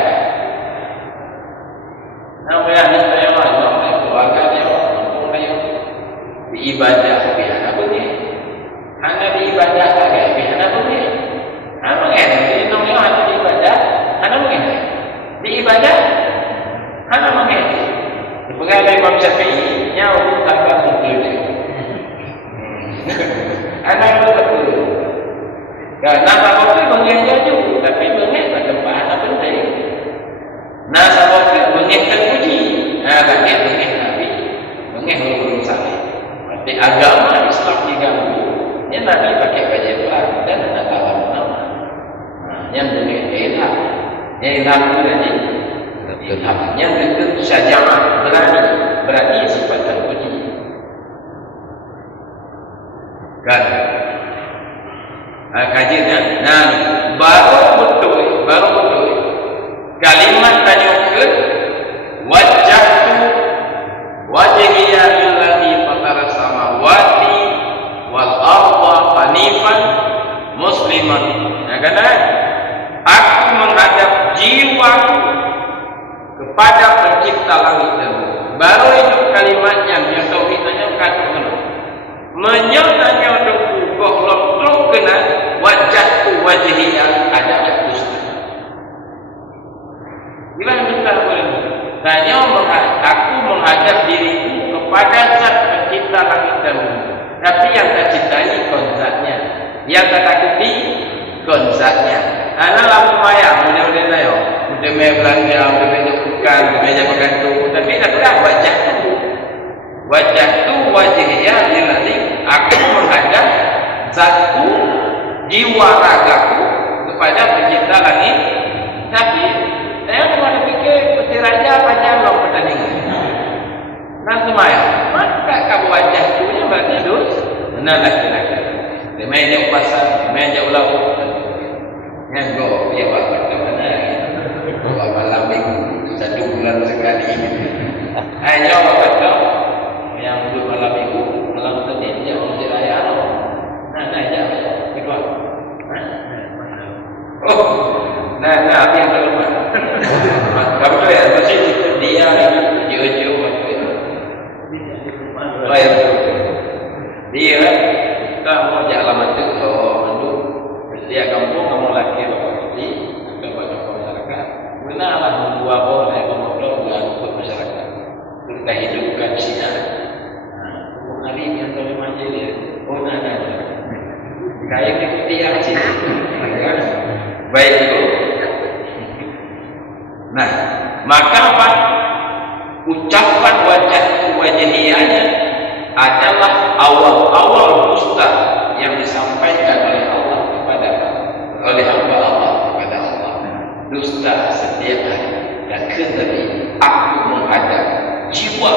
Yang saya mahu, keluarga dia, kampung dia, ibadah biar apa ni? Hanya diibadah saja, biar apa ni? Mengeh, ini hanya diibadah, hanya mengeh. Diibadah, hanya mengeh. Dipegang Imam Syafi'i, nyawa takkan betul dia. Anak betul. Nama betul mengeh jaju, tapi mengeh tak tempat anak penting. Nama betul mengeh terpuji. Katanya mengeh Nabi, mengeh orang saleh. Berarti agama Islam diganggu. Yang Nabi pakai baju Tuhan dan nak kawan nama. Yang boleh ilham. Yang ilham itu tadi ilham. Yang itu syaja'ah, berani sifat terpuji. Kan? Kajian. Baru betul. Kalimat tanya ke wajjahtu wajhiya lillazi fatara samawati wal arda hanifan musliman. Karena aku menghadap jiwaku kepada pencipta langit dan bumi. Baru itu kalimatnya yang tauhidnya kata menyatanya deku bohlam teruk kena wajahku wajhiya adalah Gusti. Gimana bentar boleh? Tanya aku menghadap diriku kepada Zat pencipta langit dan bumi. Tapi yang tak cintai konsatnya, yang tak takuti konsatnya. Anak lampu maya, mudah-mudahan tayo. Mudah meja belanja, mudah meja bukan, meja makan tu. Tapi tak tahu wajah tu wajahnya lillazi. Aku menghadap zatku, jiwa ragaku kepada pencipta langit. Tapi saya mulai fikir seperti raja macam orang pertandingan. Nanti maya, maka kamu wajah tu yang berarti dus. Benar laki-laki. Meja pasar, meja ulang. Yang go dia buat macam mana? Buat malam minggu 1 bulan sekali. Ayo kata yang dulu malam minggu malam tadi dia mau jeraya. Nah Lain dia kamu jalan itu kalau dia kampung kamu lagi di kepada masyarakat benarlah membuat boleh pemotor untuk masyarakat kita hidupkan sinar hari ini yang boleh majlis nada kayak ketiak sih baik itu. Nah maka apa ucapan wajahiyahnya adalah awal dusta yang disampaikan oleh Allah kepada hamba Allah kepada Allah. Dusta setiap hari dan kemudian aku menghadap jiwa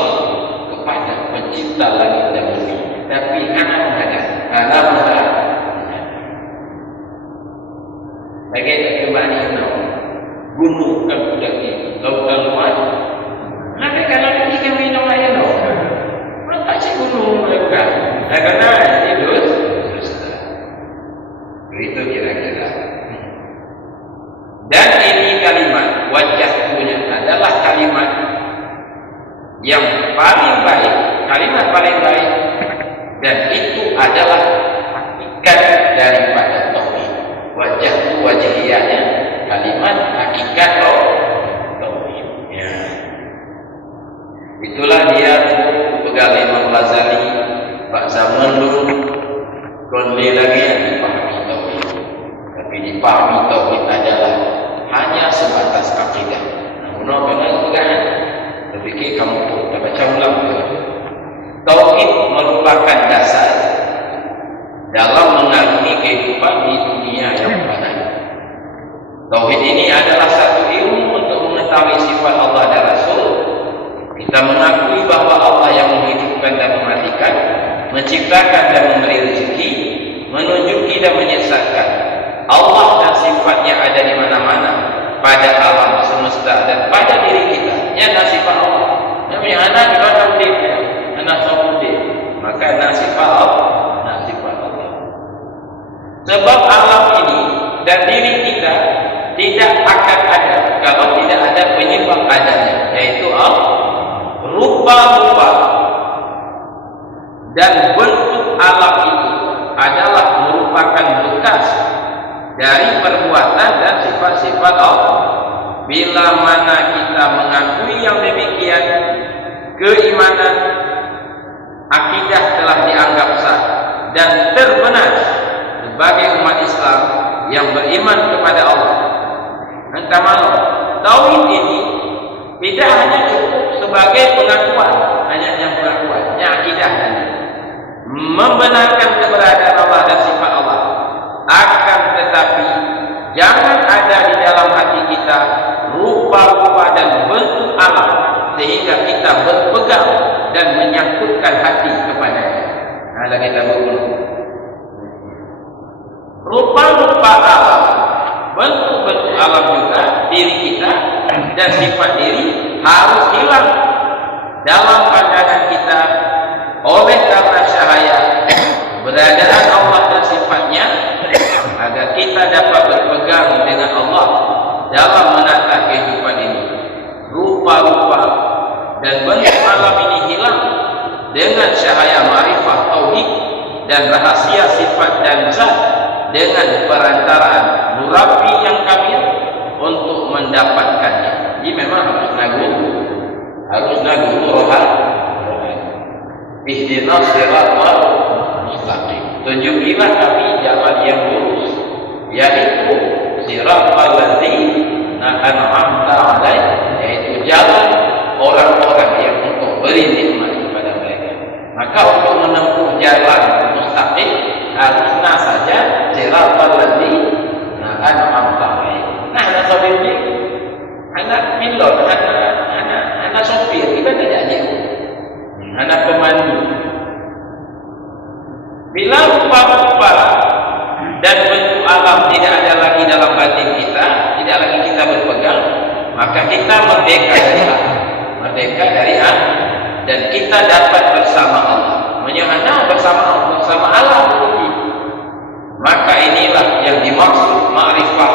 kepada pencipta langit dan bumi. Tapi anak menghadap bagaimana kembali gunung kan sudah di lautan luar. Maka kalau kita minum air maka si gunung mereka karena itu dusta. Itu kira-kira. Dan ini kalimat wajah punya adalah kalimat yang paling baik, kalimat paling baik, dan itu adalah hakikat daripada tauhid. Wajah wajahiyahnya kalimat hakikat tauhid. Ya. Itulah dia pegang Imam Ghazali, Pak Zaman dulu konde lagi yang dipahami tauhid. Tapi dipahami tauhid adalah hanya sebatas akidah. Namun kalau pegangan, terfikir kamu pun dah baca ulang ke. Tauhid merupakan dasar dalam mengarungi kehidupan di dunia yang fana. Tauhid ini adalah satu ilmu untuk mengetahui sifat Allah dan Rasul. Kita mengakui bahwa Allah yang menghidupkan dan mematikan, menciptakan dan memberi rezeki, menunjuki dan menyesatkan. Allah dan sifatnya ada di mana-mana, pada alam semesta dan pada diri kita. Ini sifat Allah. Namanya anak juga tauhid, anak tauhid. Maka sifat Allah, sifat Allah. Sebab alam ini dan diri kita tidak akan ada kalau tidak ada penyebab adanya, yaitu Allah. Rupa-rupa dan bentuk alam itu adalah merupakan bekas dari perbuatan dan sifat-sifat Allah. Bila mana kita mengakui yang demikian, keimanan akidah telah dianggap sah dan terbenar sebagai umat Islam yang beriman kepada Allah. Entah malu, tauhid ini tidak hanya cukup sebagai pengakuan, hanya yang pengakuan, yang akidah tadi, membenarkan keberadaan Allah dan sifat Allah. Akan tetapi jangan ada di dalam hati kita rupa-rupa dan bentuk alam sehingga kita berpegang dan menyangkutkan hati kepadanya. Kalau kita berulang, rupa-rupa alam, bentuk-bentuk alam juga diri kita dan sifat diri harus hilang dalam pandangan kita oleh karena cahaya keberadaan Allah dan sifatnya, agar kita dapat berpegang dengan Allah dalam menata kehidupan ini. Rupa-rupa dan bentuk alam ini hilang dengan cahaya ma'rifah tauhid dan rahasia sifat dan zat dengan perantaraan nurabi yang kamil untuk mendapatkannya. Jadi memang harus nagu rohani. Ihdinas siratal mustaqim. Tunjukilah kami jalan yang lurus, yaitu siratal ladzina an'amta alaihim, yaitu jalan orang-orang yang engkau beri nikmat kepada mereka. Maka untuk menempuh jalan mustaqim harusnya saja siratal ladzina an'amta alaihim. Nah, ada sabili, anak pilot, anak sopir, kita tidak jadi anak pemandu. Bila rupa-rupa dan bentuk alam tidak ada lagi dalam batin kita, tidak lagi kita berpegang, maka kita merdeka dari Allah, dan kita dapat bersama Allah, menyana bersama alam ini. Maka inilah yang dimaksud ma'rifah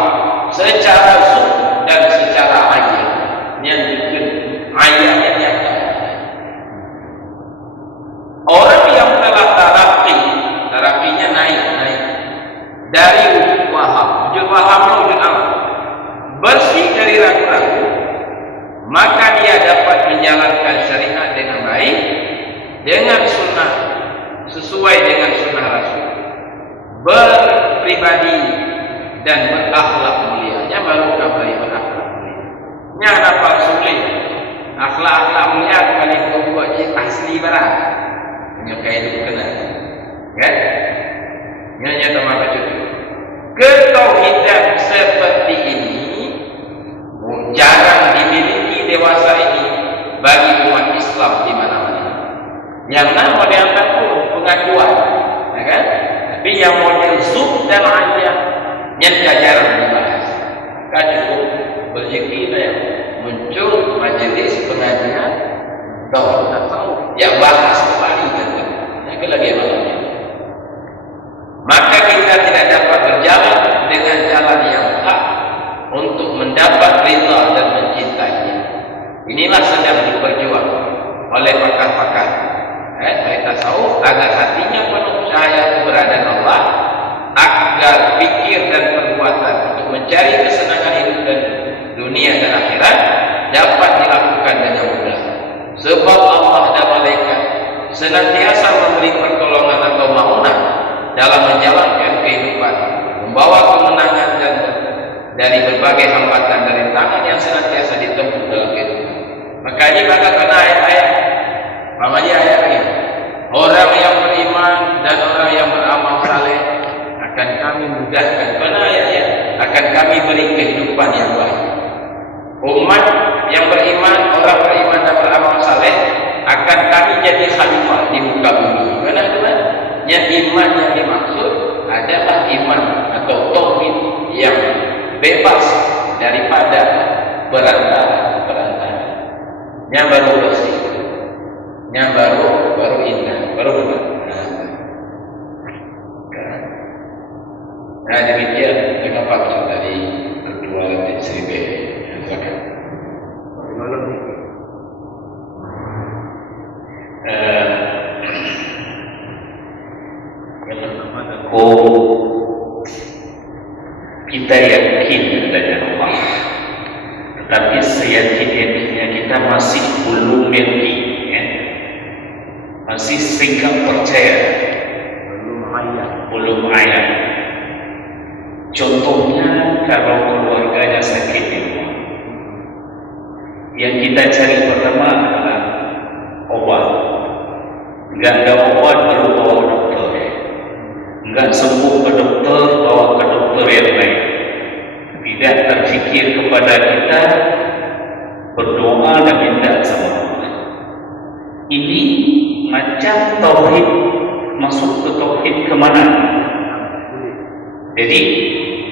secara zuh dan secara ayat. Yang ayat yang nyata. dari wujud waham. Wujud wahamnya wujud Allah. Bersih dari ragu-ragu, maka dia dapat menjalankan syariat dengan baik, dengan sunnah, sesuai dengan sunnah Rasul, berpribadi dan berakhlak mulianya, baru kembali berakhlak mulia. Yang dapat sulit akhlak mulia kali kau buat je asli barang menyukai itu kena kan? Nyanyi teman betul. Ketauhidan seperti ini jarang dimiliki dewasa ini bagi umat Islam di mana-mana. Yang nama dia takut pengakuan, ya kan? Tapi yang model zub dan ayat yang jarang dibahas. Kan cukup berzikir yang muncul majelis pengajian, kau tak tahu, yang bahas kembali kan? Yang lagi malamnya. Maka kita tidak dapat berjalan dengan jalan yang hak untuk mendapat ridha dan mencintainya. Inilah sedang diperjuang oleh pakar-pakar oleh tasawuf, agar hatinya penuh cahaya keberadaan Allah, agar fikir dan perbuatan untuk mencari kesenangan hidup dan dunia dan akhirat dapat dilakukan dengan mudah. Sebab Allah dan malaikat senantiasa memberi pertolongan atau maunah dalam menjalankan kehidupan, membawa kemenangan dan dari berbagai hambatan dan rintangan yang senantiasa ditempuh dalam kehidupan. Maka ini maka kena ayat-ayat. Namanya ayat lagi. Orang yang beriman dan orang yang beramal saleh akan kami mudahkan. Kena ayat-ayat. Akan kami beri kehidupan yang baik. Umat yang beriman, orang beriman dan beramal saleh akan kami jadi khalifah di muka bumi. Kenapa? Yang iman yang dimaksud adalah iman atau tauhid yang bebas daripada perantara. Yang baru bersih, yang baru indah, baru benar. Nah demikian dengan fakta dari kedua Sri B. Kita yakin adanya Allah, tetapi seyakin-yakinnya kita masih belum yakin, ya? Masih singkat percaya, belum ayat. Contohnya kalau keluarganya sakit di rumah, yang kita cari pertama adalah obat. Enggak ada obat baru bawa dokter, enggak sembuh ke dokter bawa ke dokter yang lain. Tidak terfikir kepada kita berdoa dan minta sama Allah. Ini macam tauhid, masuk ke tauhid kemana? Jadi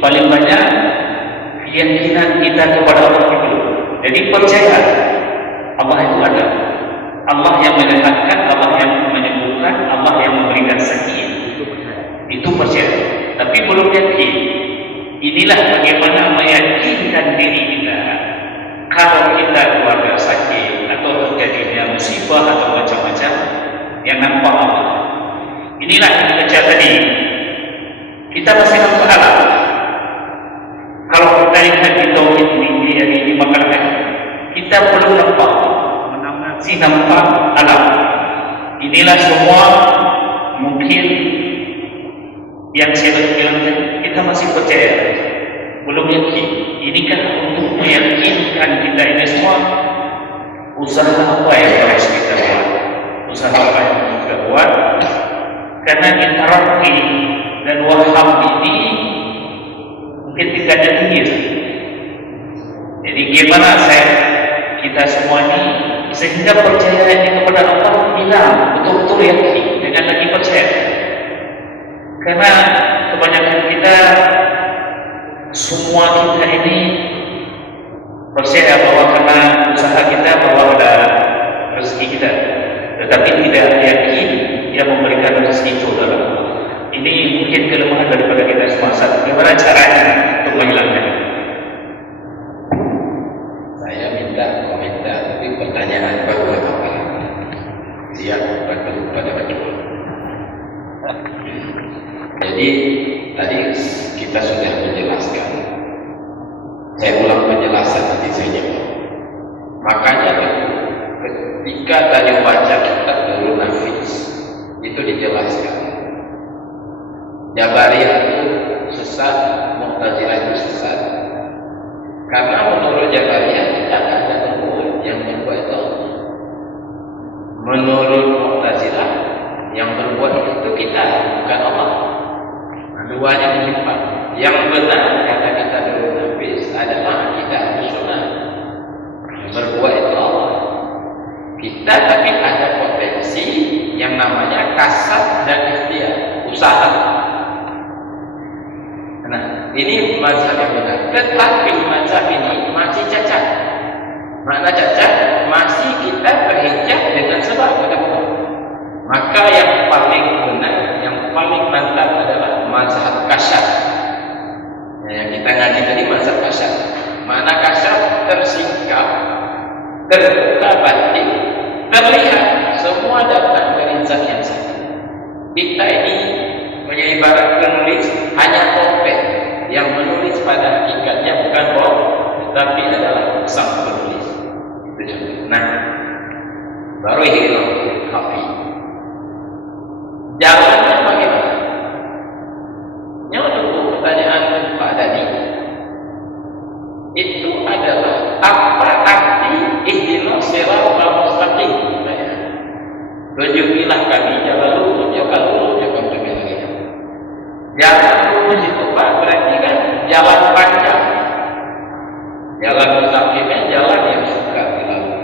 paling banyak keyakinan kita kepada Allah itu. Jadi percaya Allah itu ada, Allah yang menyehatkan, Allah yang menyembuhkan, Allah yang memberikan sakit. Itu percaya, tapi belum yakin. Inilah bagaimana meyakinkan diri kita kalau kita keluarga sakit atau terjadinya musibah atau macam-macam yang nampak Allah. Inilah yang kita tadi. Kita masih nampak alam. Kalau kita lihat di tauhid ini dimakan, kita belum nampak, masih nampak alam. Inilah semua mungkin yang saya bilang tadi, kita masih percaya, belum yakin. Ini kan untuk meyakinkan kita ini semua usaha apa yang harus kita buat, usaha apa yang kita buat, karena interaksi dan waham ini mungkin tidak ada tinggi. Jadi gimana kita semua ini sehingga percaya ini kepada Allah hilang, betul-betul yakin dengan lagi percaya. Karena kebanyakan kita, semua kita ini percaya bahwa karena usaha kita bahwa ada rezeki kita, tetapi tidak yakin yang memberikan rezeki itu adalah Allah. Ini mungkin kelemahan daripada kita semua. Bagaimana caranya untuk menghilangkan? Saya minta komentar, tapi pertanyaan baru apa? Siap pada betul. Jadi tadi kita sudah menjelaskan. Saya ulang penjelasan nanti saya jawab. Makanya ketika tadi baca kitab Nurul Nafis itu dijelaskan Jabariyah itu sesat, Mu'tazilah itu sesat. Karena menurut Jabariyah tidak ada berbuat, yang berbuat itu Allah. Menurut Mu'tazilah yang berbuat itu kita, bukan Allah. Keduanya menyimpang. Yang benar kata kita Nurul Nafis adalah kita sunnah. Yang berbuat itu Allah. Kita tapi ada potensi yang namanya kasat dan ikhtiar, usaha. Nah, ini mazhab yang benar. Tetapi mazhab ini masih cacat. Makna cacat, masih kita berhijab dengan sebab betul. Maka yang paling benar, yang paling mantap adalah mazhab kasat. Yang kita ngaji tadi mazhab kasat. Makna kasat tersingkap, terbuka batin, terlihat semua datang dari zat yang satu. Kita ini menyibarat penulis hanya pulpen yang menulis pada hakikatnya bukan boh, tetapi adalah sang penulis. Itu contoh. Nah, baru hilang hafi. Jalannya bagaimana? Yang dulu pertanyaan Pak tadi itu adalah apa arti ihdinas siratal mustaqim? Tunjukilah kami jalan lurus, jalan lurus, jalan lurus. Jalan lurus itu Pak berarti kan jalan panjang. Jalan mustaqimnya jalan yang suka dilalui.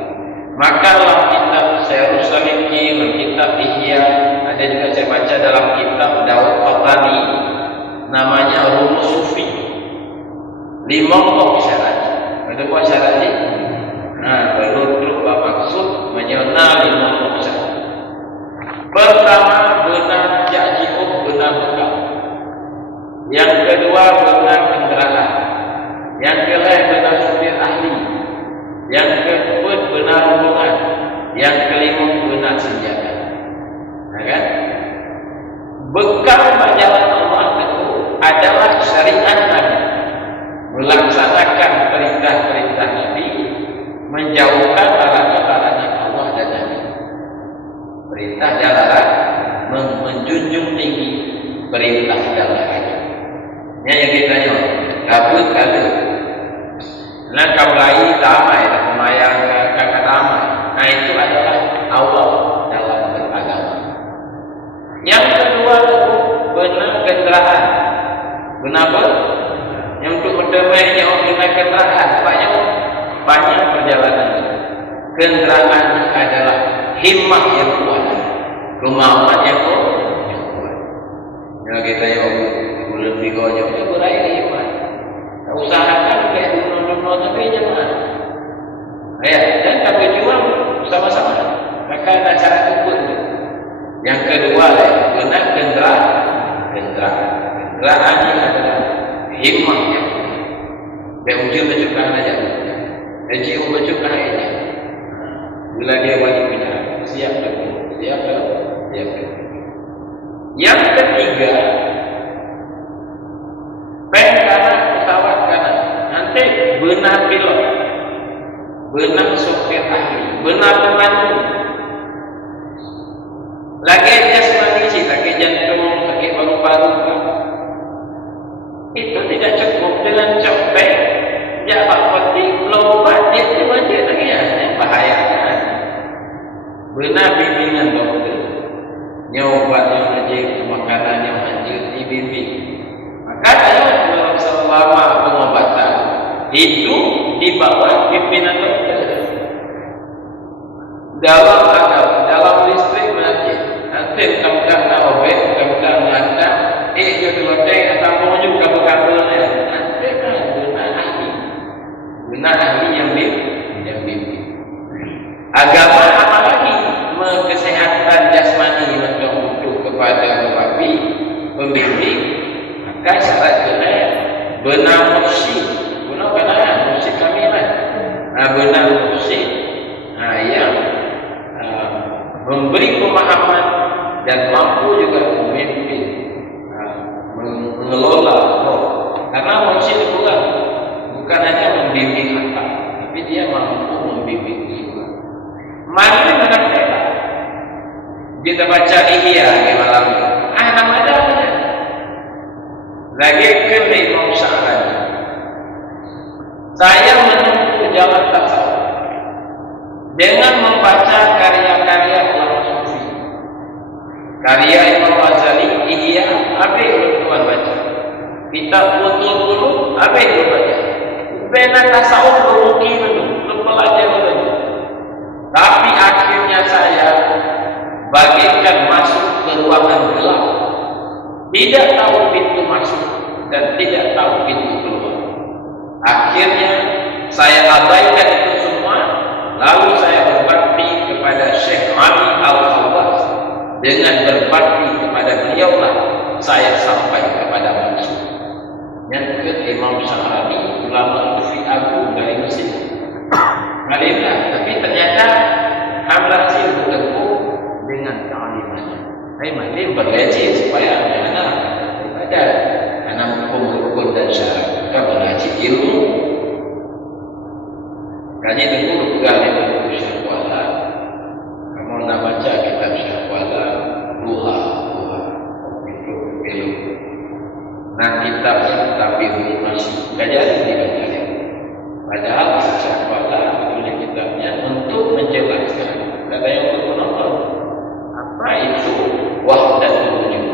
Maka dalam kitab Syairus Saliki, kitab Ihya, ada juga saya baca dalam kitab Daud Qatani, namanya Rumus Sufi. 5 pokok syarat. Ada buat syarat ini. Nah, menurut maksud menyenal 5 pokok syarat. Pertama, benar ja'ji'ub, benar bekal. Yang kedua, benar kendaraan. Yang ketiga, benar supir ahli. Yang keempat, benar hubungan. Yang kelima, benar senjata. Nah, kan? Bekal jalan Allah itu adalah syariat Nabi. Melaksanakan perintah-perintah Nabi, menjauhkan larangan-larangan Allah dan Nabi. Perintah dan larangan, menjunjung tinggi perintah dan larangan. Ini yang kita nyawa. Kabut kabut. Nah, kaulai damai, lumayan kakak damai. Nah, itu adalah awal dalam beragama. Yang kedua, benar kendaraan. Kenapa? Yang untuk berdamainya dengan kendaraan banyak perjalanan. Kendaraan adalah himmah yang kuat, kemauan yang kuat. Yang kita yang lebih gojok itu berair himmah. Usahakan kayak dulu tapi jangan. Ya, dan tak berjuang sama-sama. Maka ada cara tukun. Yang kedua, benar kendaraan. Kendaraan ini adalah himmah yang kuat. Dan ujian bercukah aja. Ujian bercukah aja. Bila dia wajib bicara, siap. Yang ketiga, pen kanan, pesawat kanan. Nanti benar pilot, benar sopir ahli, benar pemandu. Lagi jasmani sih, lagi jantung, lagi paru-paru. Itu tidak cukup dengan copet. Jawab penting, lompat itu aja lagi ya, bahaya kan? Benar bimbingan dokter, nyobatnya aja makanannya anjir dibimbing. Maka selama pengobatan itu di bawah pimpinan dokter. Dalam listrik masjid, nanti bukan obat, bukan ngata, jadi loteng atau mau juga bukan boleh. Nanti kan benar ahli yang bimbing. Agama apalagi kesehatan jasmani untuk kepada babi pembimbing, maka syarat kedua benar mursyid. Benar kan? Mursyid kami lah. Benar mursyid yang memberi pemahaman dan mampu juga memimpin, mengelola roh. Karena mursyid bukan hanya membimbing akal, tapi dia mampu membimbing jiwa. Mana mereka? Kita baca Ihya di malam ini. Nama ada lagi ke Imam Sya'rani. Saya menempuh jalan tasawuf dengan membaca karya-karya ulama sufi. Karya Imam Ghazali, Ihya, apa yang tuan baca? Kitab Utul apa yang tuan baca? Bena tasawuf berukir dulu, belajar dulu. Tapi akhirnya saya bagaikan masuk ke ruangan gelap, tidak tahu pintu masuk dan tidak tahu pintu keluar. Akhirnya saya abaikan itu semua, lalu saya berbakti kepada Syekh Ali Al-Khawwas. Dengan berbakti kepada beliaulah saya sampai kepada maksud. Yang ke Imam Sya'rani, ulama sufi agung dari Mesir. Alhamdulillah, tapi ternyata berhasil bertemu dengan ta'limannya. Saya masih bergaji supaya anak-anak ada anak hukum dan syarat kita mengaji ilmu. Kaji tentu pegang itu buku Syahwala. Kamu nak baca kitab Syahwala, Duha itu belum. Nah kitabnya tapi masih kajian dibaca. Padahal Syahwala punya kitabnya untuk menjelaskan, kata yang untuk menonton apa itu wahdatul wujud.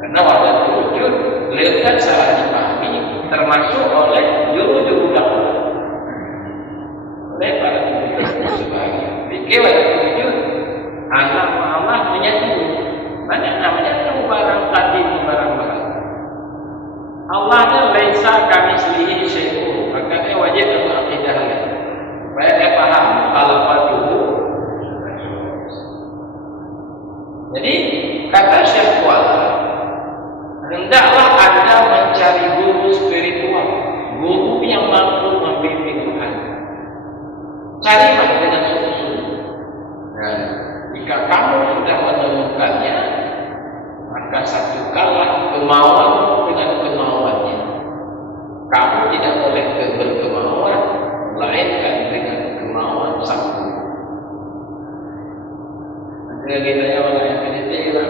Karena wahdatul wujud lekat salah dipahami termasuk oleh juru-juru dakwah, oleh para pemimpin sebagian. Fikih wahdatul wujud, Allah menyatu. Mana namanya itu barang tadi barang barang. Allah itu laisa kamitslihi syai'un. Makanya wajib berakidahnya supaya dia paham apa dulu. Jadi kata Syekh Kuala, hendaklah Anda mencari guru spiritual, guru yang mampu membimbing Tuhan. Carilah dengan sungguh-sungguh. Nah, jika kamu sudah menemukannya, maka satukanlah kemauan dengan kemauannya. Kamu tidak boleh berkemauan melainkan dengan kemauan satu. Ada kita yang orang yang peneliti lah,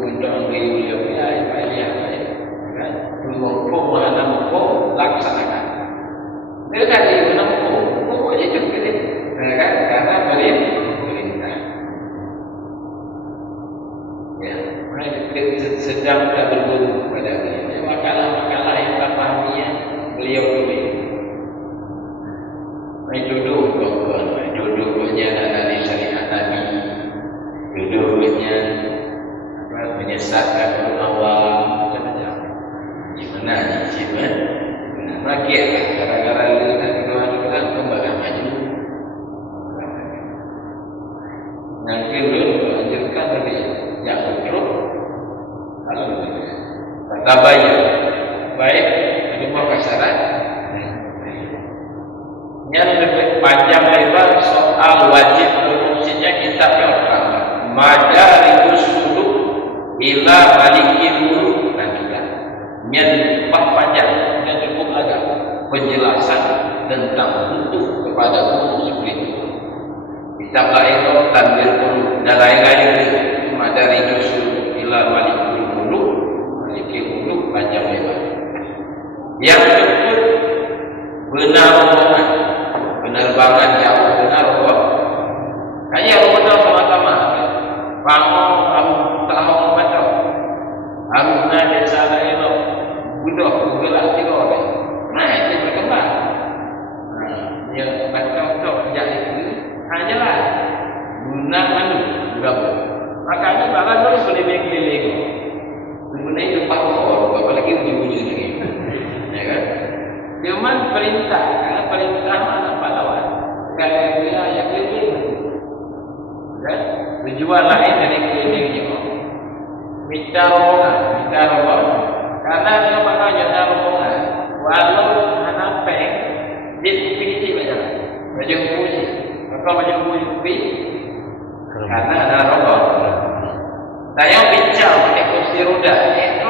undang beliau kan, hukum mana hukum laksanakan. Dia tadi menempuh hukum aja itu kan, karena perintah. Ya, mereka sedang tak berguru pada beliau. Makalah-makalah yang tak pahaminya beliau tulis. Jodoh kawan-kawan, jodohnya dari syariat Nabi, jodohnya menyesatkan orang awam, macam-macam. Gimana cicipan? Lagi ya, gara-gara lihat kedua-dua kembali maju. Nanti belum melanjutkan lagi, yang betul. Kata baik, ini mau kasaran. Yang lebih panjang lebar soal wajib fungsinya kitab yang pertama, Madaribus Suluk ila Malikil Muluk. Nah kita yang panjang dan cukup agak penjelasan tentang bentuk kepada guru spiritual. Kitab lain Tanbir Muluk dan lain-lain itu Madaribus Suluk ila Malikil Muluk. Malikil Muluk panjang lebar. Yang kedua benar rombongan, penerbangan jauh benar rombongan. Kayaknya rombongan sama-sama. Bangun kamu tahu macam, harus nanya salah elok, budak gelak tiga. Nah itu berkembang. Yang macam tu jadi itu hanyalah guna manu berapa. Makanya bahkan terus keliling-keliling. Sebenarnya itu faktor, apalagi ujung-ujung lagi. Ya kan? Cuma perintah, karena perintah mana pahlawan. Kalau dia yang keliling, kan? Tujuan lain dari kelilingnya. Minta rombongan. Karena dia bakal jadi rombongan. Walau anak peng, dia kupisi macam, macam kupisi. Maka macam kupisi, karena ada rombongan. Saya bincang pakai kursi roda, itu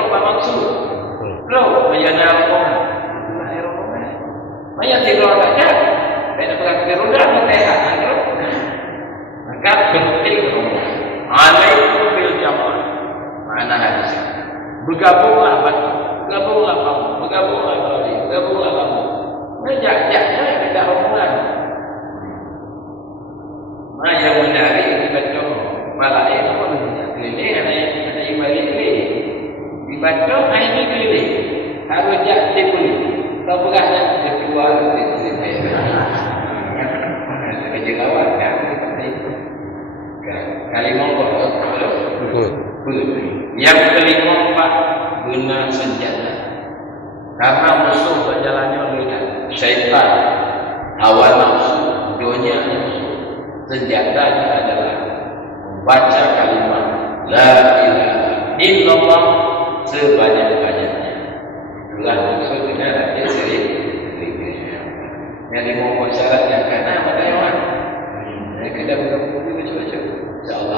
tengah rombongan. Banyak tidur saja. Saya nak tidur dah mutihah kan? Maka penting rombongan. Alaikum bil jamaah. Mana hadis? Bergabunglah betul. Bergabunglah kamu. Bergabunglah kamu. Bergabunglah kamu. Mengajak-ajaknya kita rombongan. Mana yang menarik dibaca malah itu pun keliling ada ibadah keliling. Dibaca ini keliling. Harus jadi pulih. Kalau berada kedua kerja lawan kan kali mongkol yang kelima empat guna senjata karena musuh berjalannya lidah syaitan hawa nafsu dunia senjatanya adalah membaca kalimat la ilaha illallah sebanyak-banyaknya itulah musuh benar dia sering yang lima syarat yang kena pada yang mana kena buka buku baca-baca insyaAllah